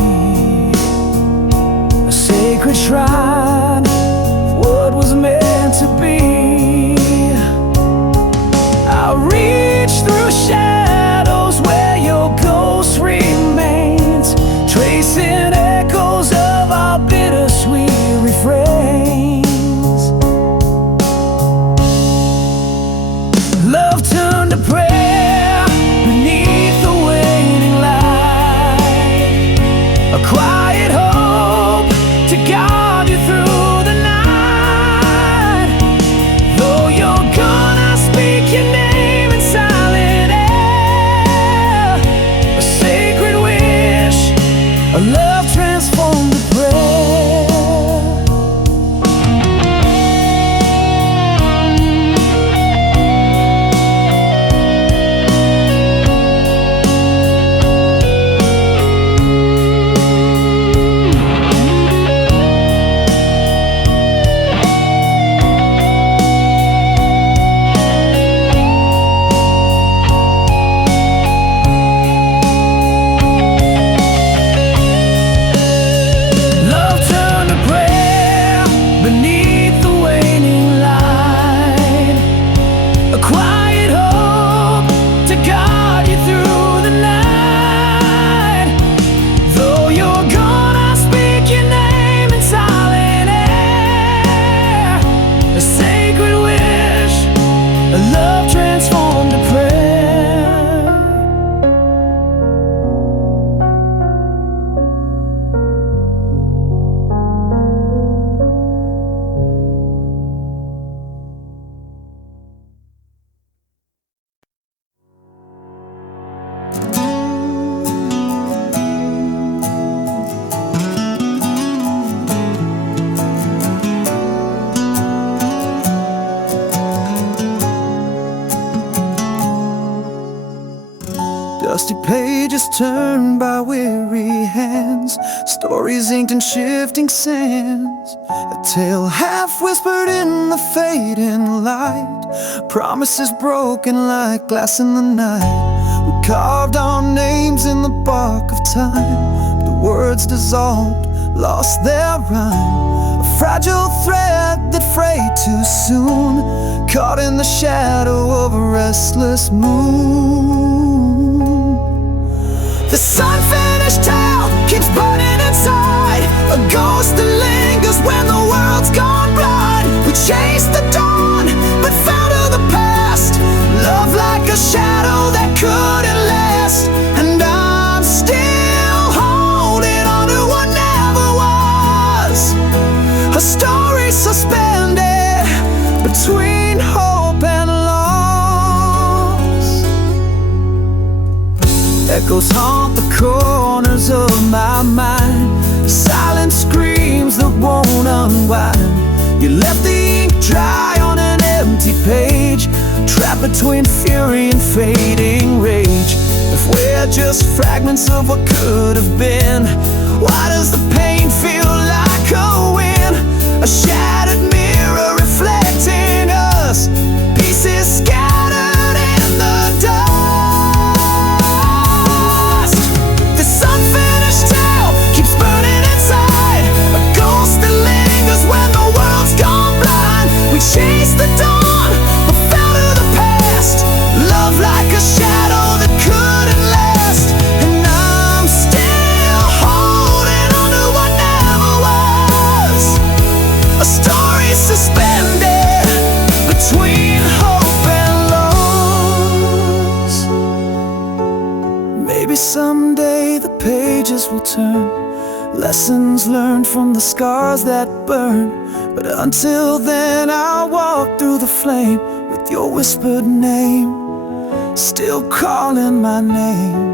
a sacred shrine of what was meant to be. I reach through shadows where your ghost remains, tracing echoes of our bittersweet refrains. Love turned to prayer beneath the waning light, a quiet hope to God guard you through the night. Though you're gone, I speak your name in silent air. A sacred wish, a love transformed to prayer. Dusty pages turned by weary hands, stories inked in shifting sands. A tale half whispered in the fading light, promises broken like glass in the night. We carved our names in the bark of time, the words dissolved, lost their rhyme. A fragile thread that frayed too soon, caught in the shadow of a restless moon. This unfinished tale keeps burning inside, a ghost that lingers when the world's gone blind. We chased the dawn, but fell to the past. Love like a shadow that couldn't last. And I'm still holding on to what never was, a story suspended between hope and loss. Echoes haunt the corners of my mind, silent screams that won't unwind. You left the ink dry on an empty page, trapped between fury and fading rage. If we're just fragments of what could have been, why does the pain feel like a win? A shattered mirror reflecting us, pieces scattered in the dust. This unfinished tale keeps burning inside, a ghost that lingers when the world's gone blind. We chased the dawn, but fell to the past. Love like a shadow that couldn't last. And I'm still holding on to what never was, a story suspended between hope and loss. Maybe someday the pages will turn, lessons learned from the scars that burn. But until then I'll walk through the flame with your whispered name still calling my name.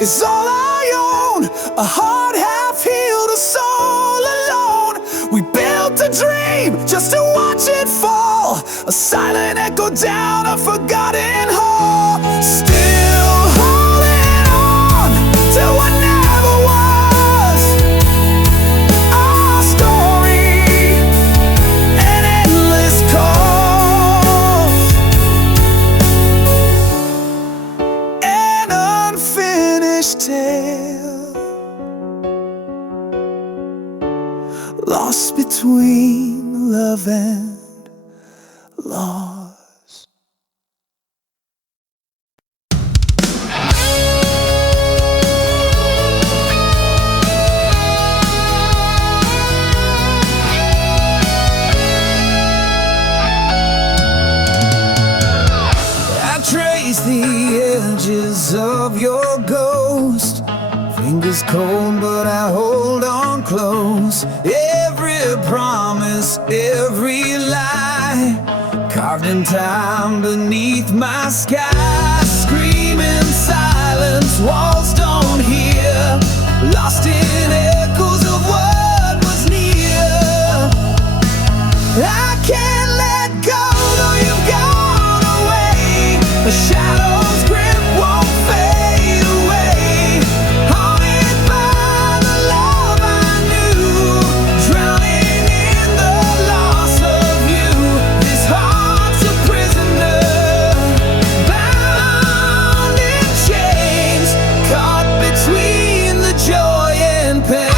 Is all I own, a heart half healed, a soul alone. We built a dream just to watch it fall, a silent echo down a forgotten hall. Still holding on to what never was, our story, an endless cause, an unfinished tale, lost between love and loss. I trace the edges of your ghost, fingers cold but I hold on close. Every promise, every lie, carved in time beneath my sky. Screaming silence, walls don't hear, lost in echoes of what was near. I can't let go though you've gone away. The shadow's grip won't fade away. Haunted by the love I knew, drowning in the loss of you. This heart's a prisoner, bound in chains, caught between the joy and pain.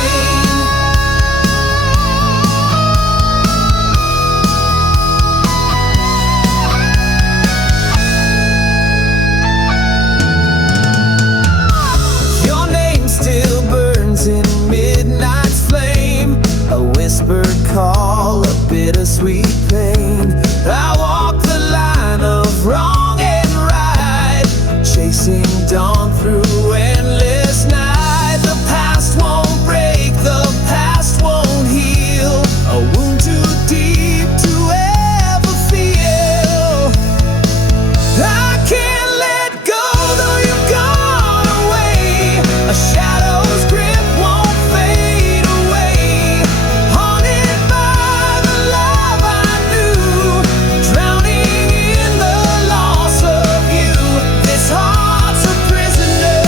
Call a bittersweet pain. I walk the line of wrong and right, chasing dawn through endless night. The past won't break, the past won't heal, a wound too deep to ever feel. I can't let go though you've gone away. A shadow's grip won't fade away. Haunted by the love I knew, drowning in the loss of you. This heart's a prisoner,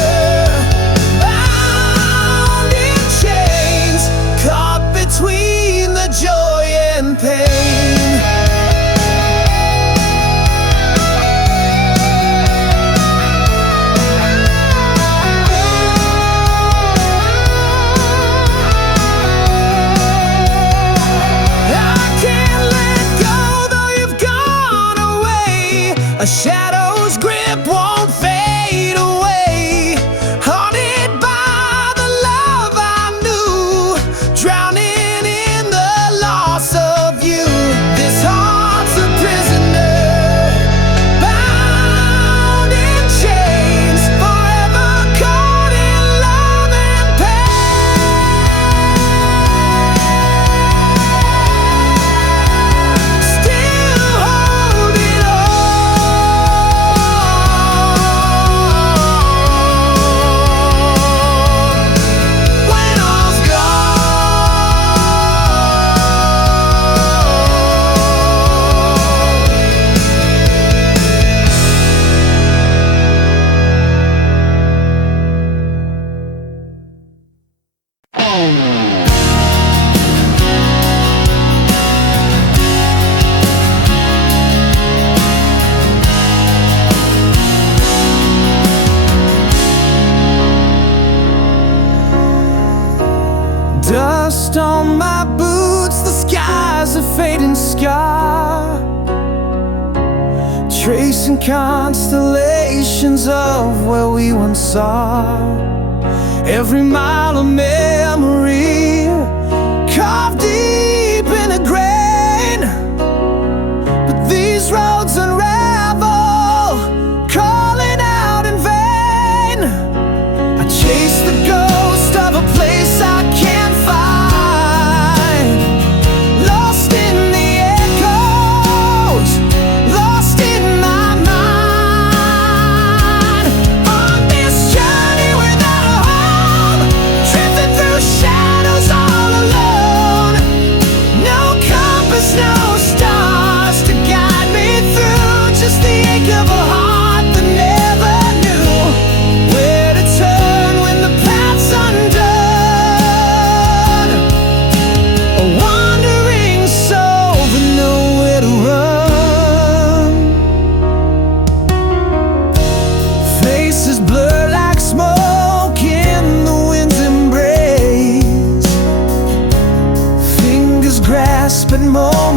bound in chains, caught between the joy and pain. A shadow's grip won't fade away. Haunted by the love I knew, drowning in the loss of you. This heart's a prisoner, bound in chains, forever caught in love and pain. Still holding when all's dust on my boots, the sky's a fading scar, tracing constellations of where we once are. Every mile of memory carved deep in a grain, but these roads unravel, calling out in vain. I chase the ghost of a place I can't find, lost in the echoes, lost in my mind. On this journey without a home, drifting through shadows all alone.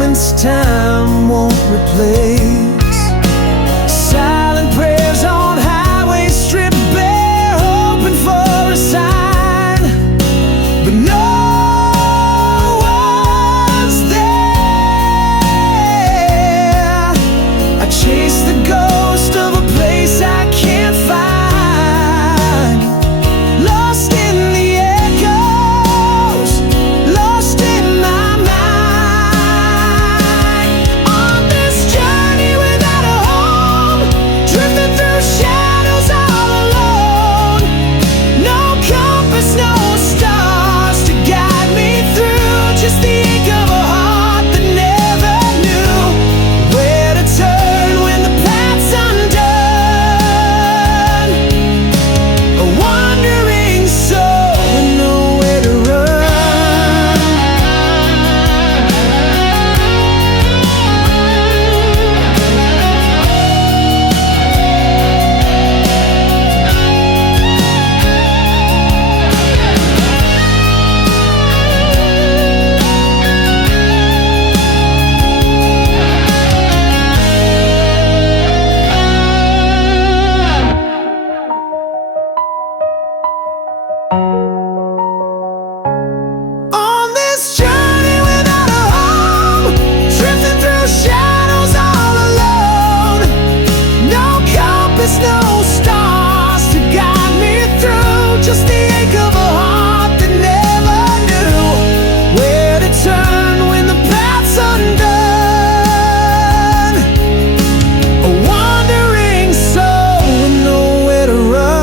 moments time won't replace. Silent prayers on highways stripped bare, hoping for a sign, but no one's there. I chase the ghost of a place I can't find, lost in the echoes, lost in my mind. On this journey without a home, drifting through shadows all alone. No compass, no stars to guide me through, just the ache of a heart that never knew where to turn when the path's undone. A wandering soul with nowhere to run. On this journey without a home, drifting through shadows all alone. No compass, no stars to guide me through, just the ache of a heart that never knew where to turn when the path's undone. A wandering soul with nowhere to run.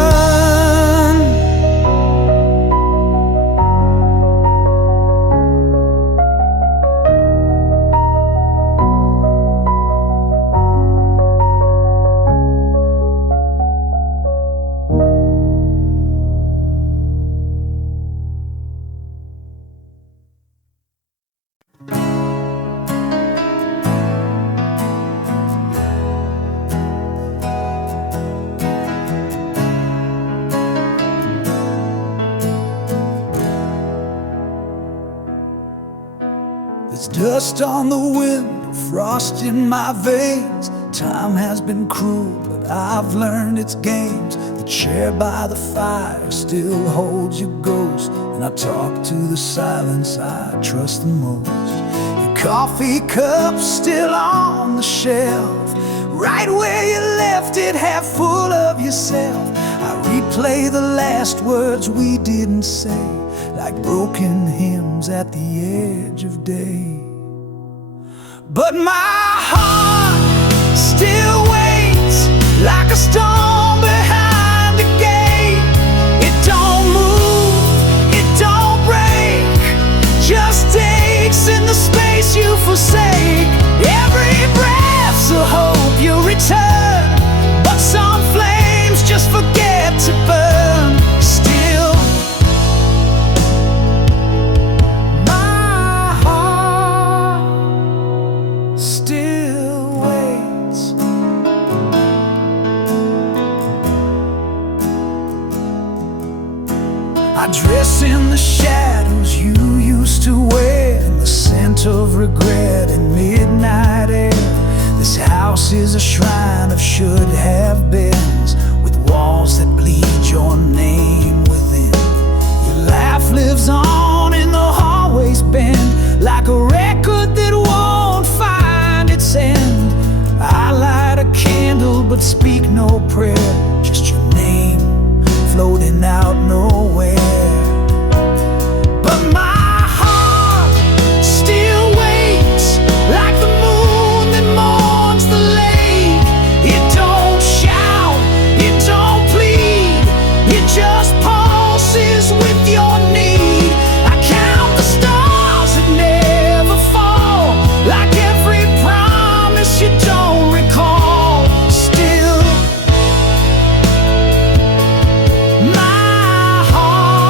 There's dust on the wind, frost in my veins. Time has been cruel, but I've learned its games. The chair by the fire still holds your ghost, and I talk to the silence I trust the most. Your coffee cup's still on the shelf, right where you left it, half full of yourself. I replay the last words we didn't say, like broken hymns at the edge of day. But my heart still waits like a stone behind the gate. It don't move, it don't break, just aches in the space you forsake. Every breath's a hope you'll return, but some flames just forget to burn. Still, my heart still waits. I dress in the shadows you used to wear, and the scent of regret in midnight air. This house is a shrine of should-have-beens, with walls that bleed your name within. Your laugh lives on in the hallways bend, like a record that won't find its end. I light a candle but speak no prayer, just your name floating out nowhere. But my heart still waits like the moon that mourns the lake. It don't shout, it don't plead, it just pulses with your need. I count the stars that never fall, like every promise you don't recall. Still, my heart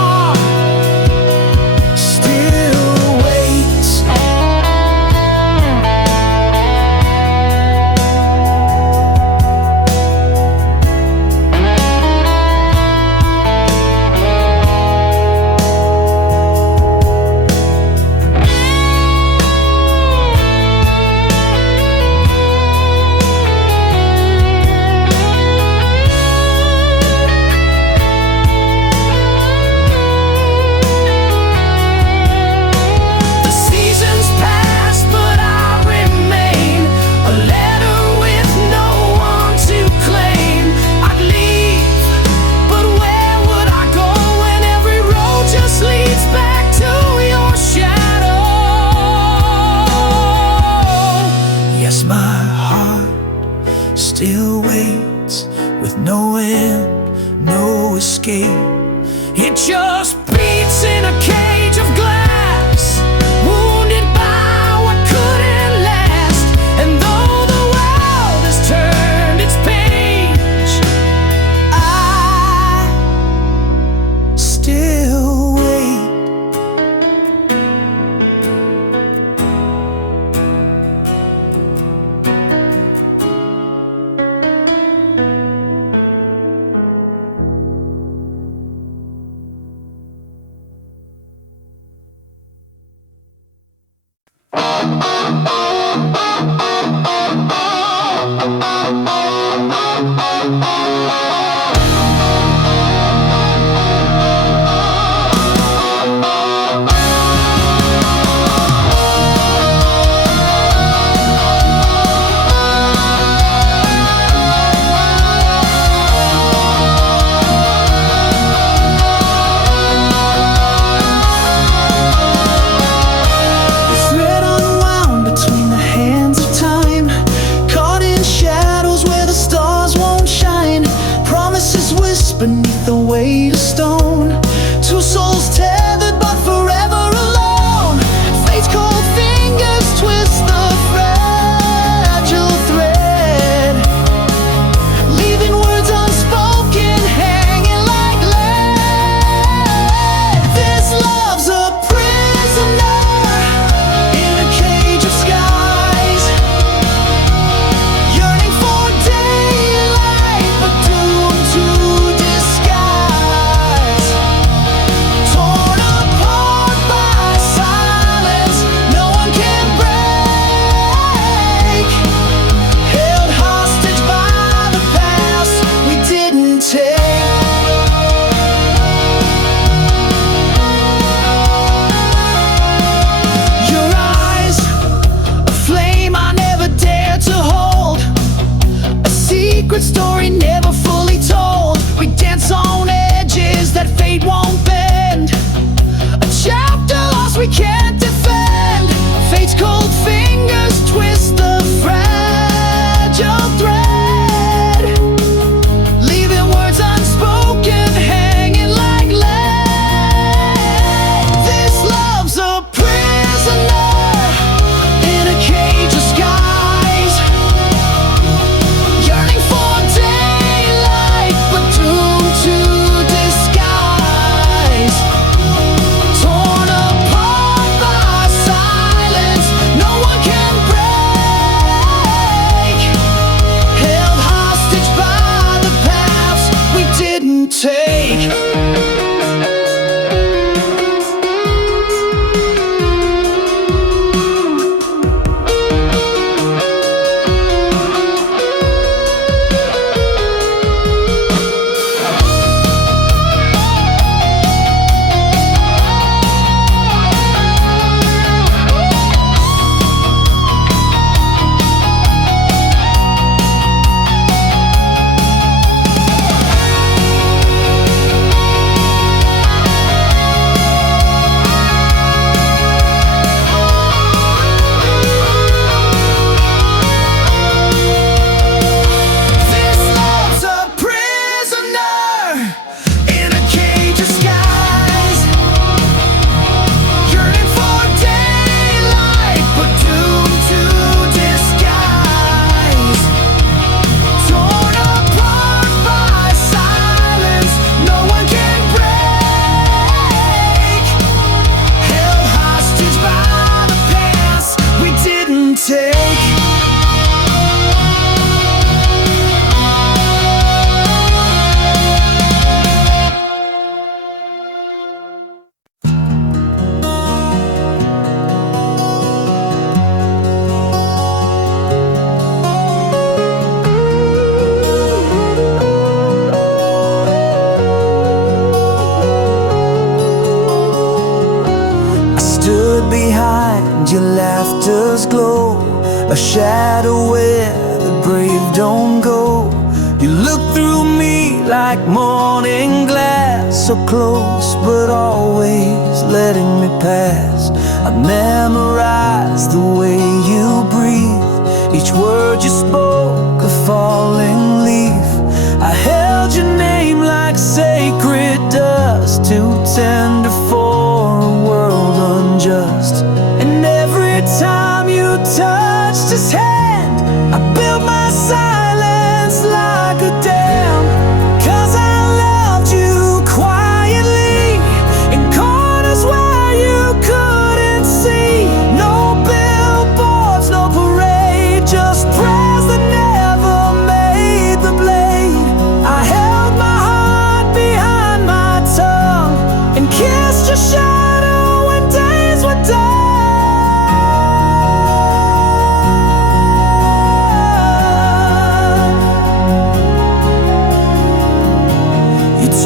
still waits with no end, no escape. It just beats in a cage of glass, wounded by what couldn't last. And though the world has turned its page, I still wait. Beneath the weight of stone, two souls tethered but forever alone. Fate's cold fingers twist the fragile thread, leaving words unspoken hanging like lead. This love's a prisoner in a cage of skies, yearning for daylight but doomed to story never fully told. We dance on edges that fate won't bend, a chapter lost we can't defend. Fate's cold fingers twist the fragile thread, leaving words unspoken hanging like lead. This love's a prisoner in a cage of skies, yearning for daylight but doomed to disguise. Torn apart by silence no one can break, held hostage by the paths we didn't take. Behind your laughter's glow, a shadow where the brave don't go. You look through me like morning glass, so close but always letting me pass. I memorized the way you breathe, each word you spoke a falling leaf. I held your name like sacred dust, too tender for a world unjust. And every time you touched his hand, I built my silence like a dam. 'Cause I loved you quietly in corners where you couldn't see. No billboards, no parade, just prayers that never made the blade. I held my heart behind my tongue and kissed your shadow when days were done.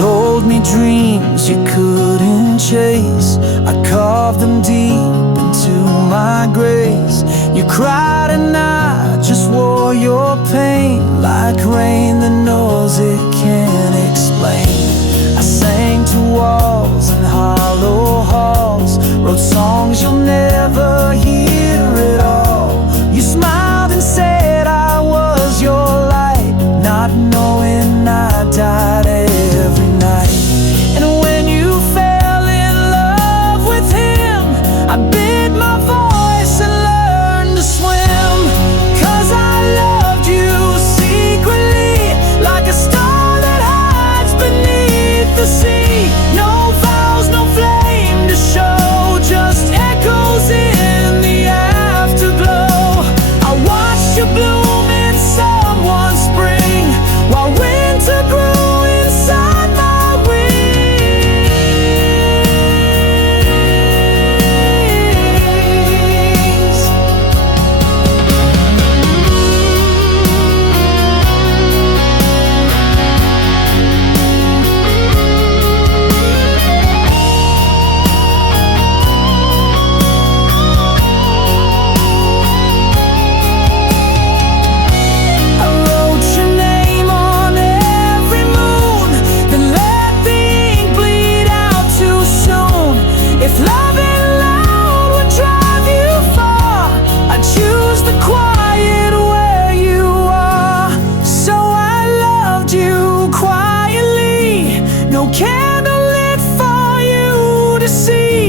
Told me dreams you couldn't chase. I carved them deep into my grace. You cried and I just wore your pain like rain that knows it can't explain. I sang to walls and hollow halls, wrote songs you'll never hear at all. You smiled and said I was your light, not knowing I died every night. And when you fell in love with him, I bit my voice and learned to swim. 'Cause I loved you secretly, like a star that hides beneath the sea. No vows, no flame to show, just echoes in the afterglow. I watched you bloom in someone's spring, while winter grew inside my wings. I wrote your name on every moon, then let the ink bleed out too soon. If loving loud would drive you far, I'd choose the quiet where you are. So I loved you quietly, no candle lit for you to see.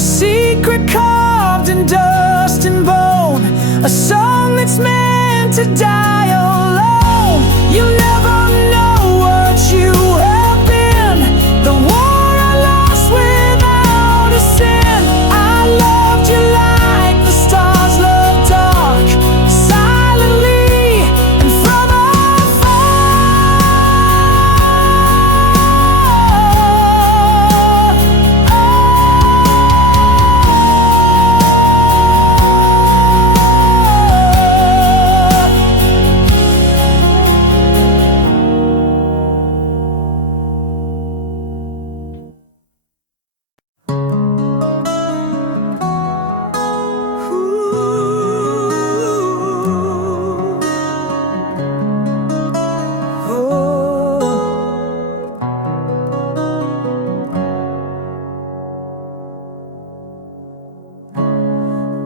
A secret carved in dust and bone, a song that's meant to die alone. You never know what you have been, the war I lost without a sin. I loved you like the stars love dark, silently and from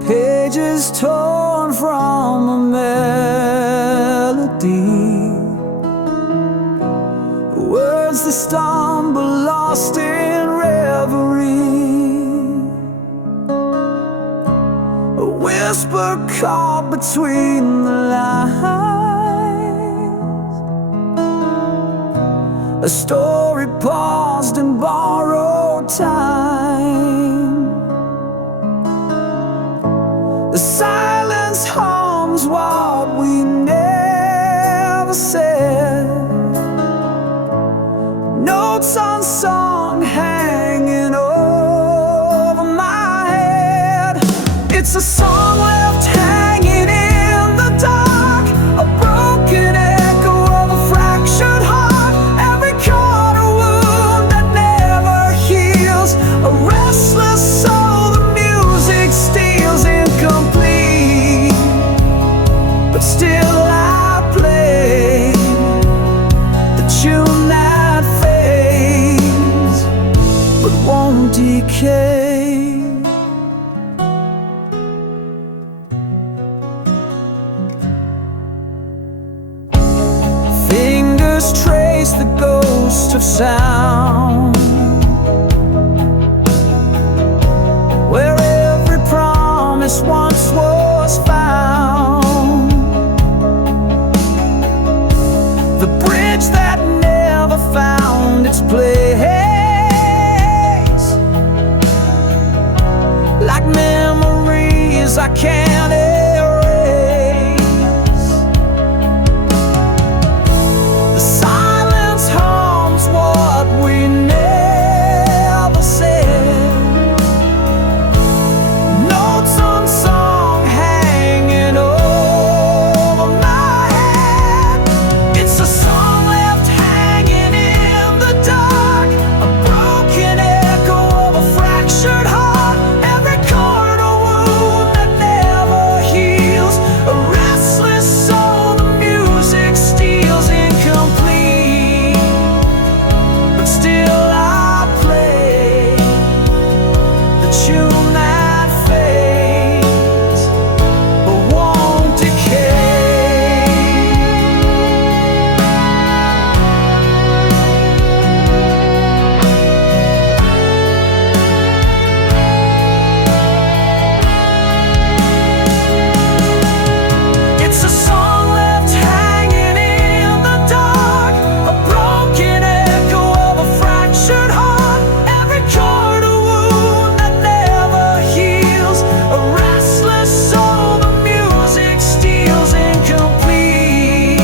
pages torn from a melody, words that stumble lost in reverie, a whisper caught between the lines, a story paused in borrowed time. The silence hums what we never said, notes unsung hanging over my head. It's a song left hanging in the dark, a broken echo of a fractured heart, every corner wound that never heals, a restless soul the music steals, incomplete, but still I play the tune that fades but won't decay. echoes trace the ghost of sound, where every promise once was found. The bridge that never found its place, like memories I can't erase. The silence hums what we never said, notes unsung hanging over my head. It's a song left hanging in the dark, a broken echo of a fractured heart. Every chord a wound that never heals, a restless soul the music steals. Incomplete, but still I play the tune that fades but won't decay. It's a song left hanging in the dark, a broken echo of a fractured heart. Every chord a wound that never heals, a restless soul the music steals. Incomplete,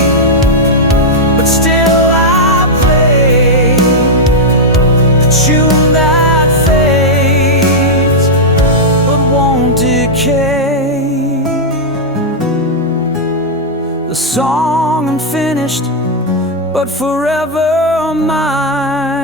but still I play the tune that fades but won't decay. The song unfinished, but forever mine.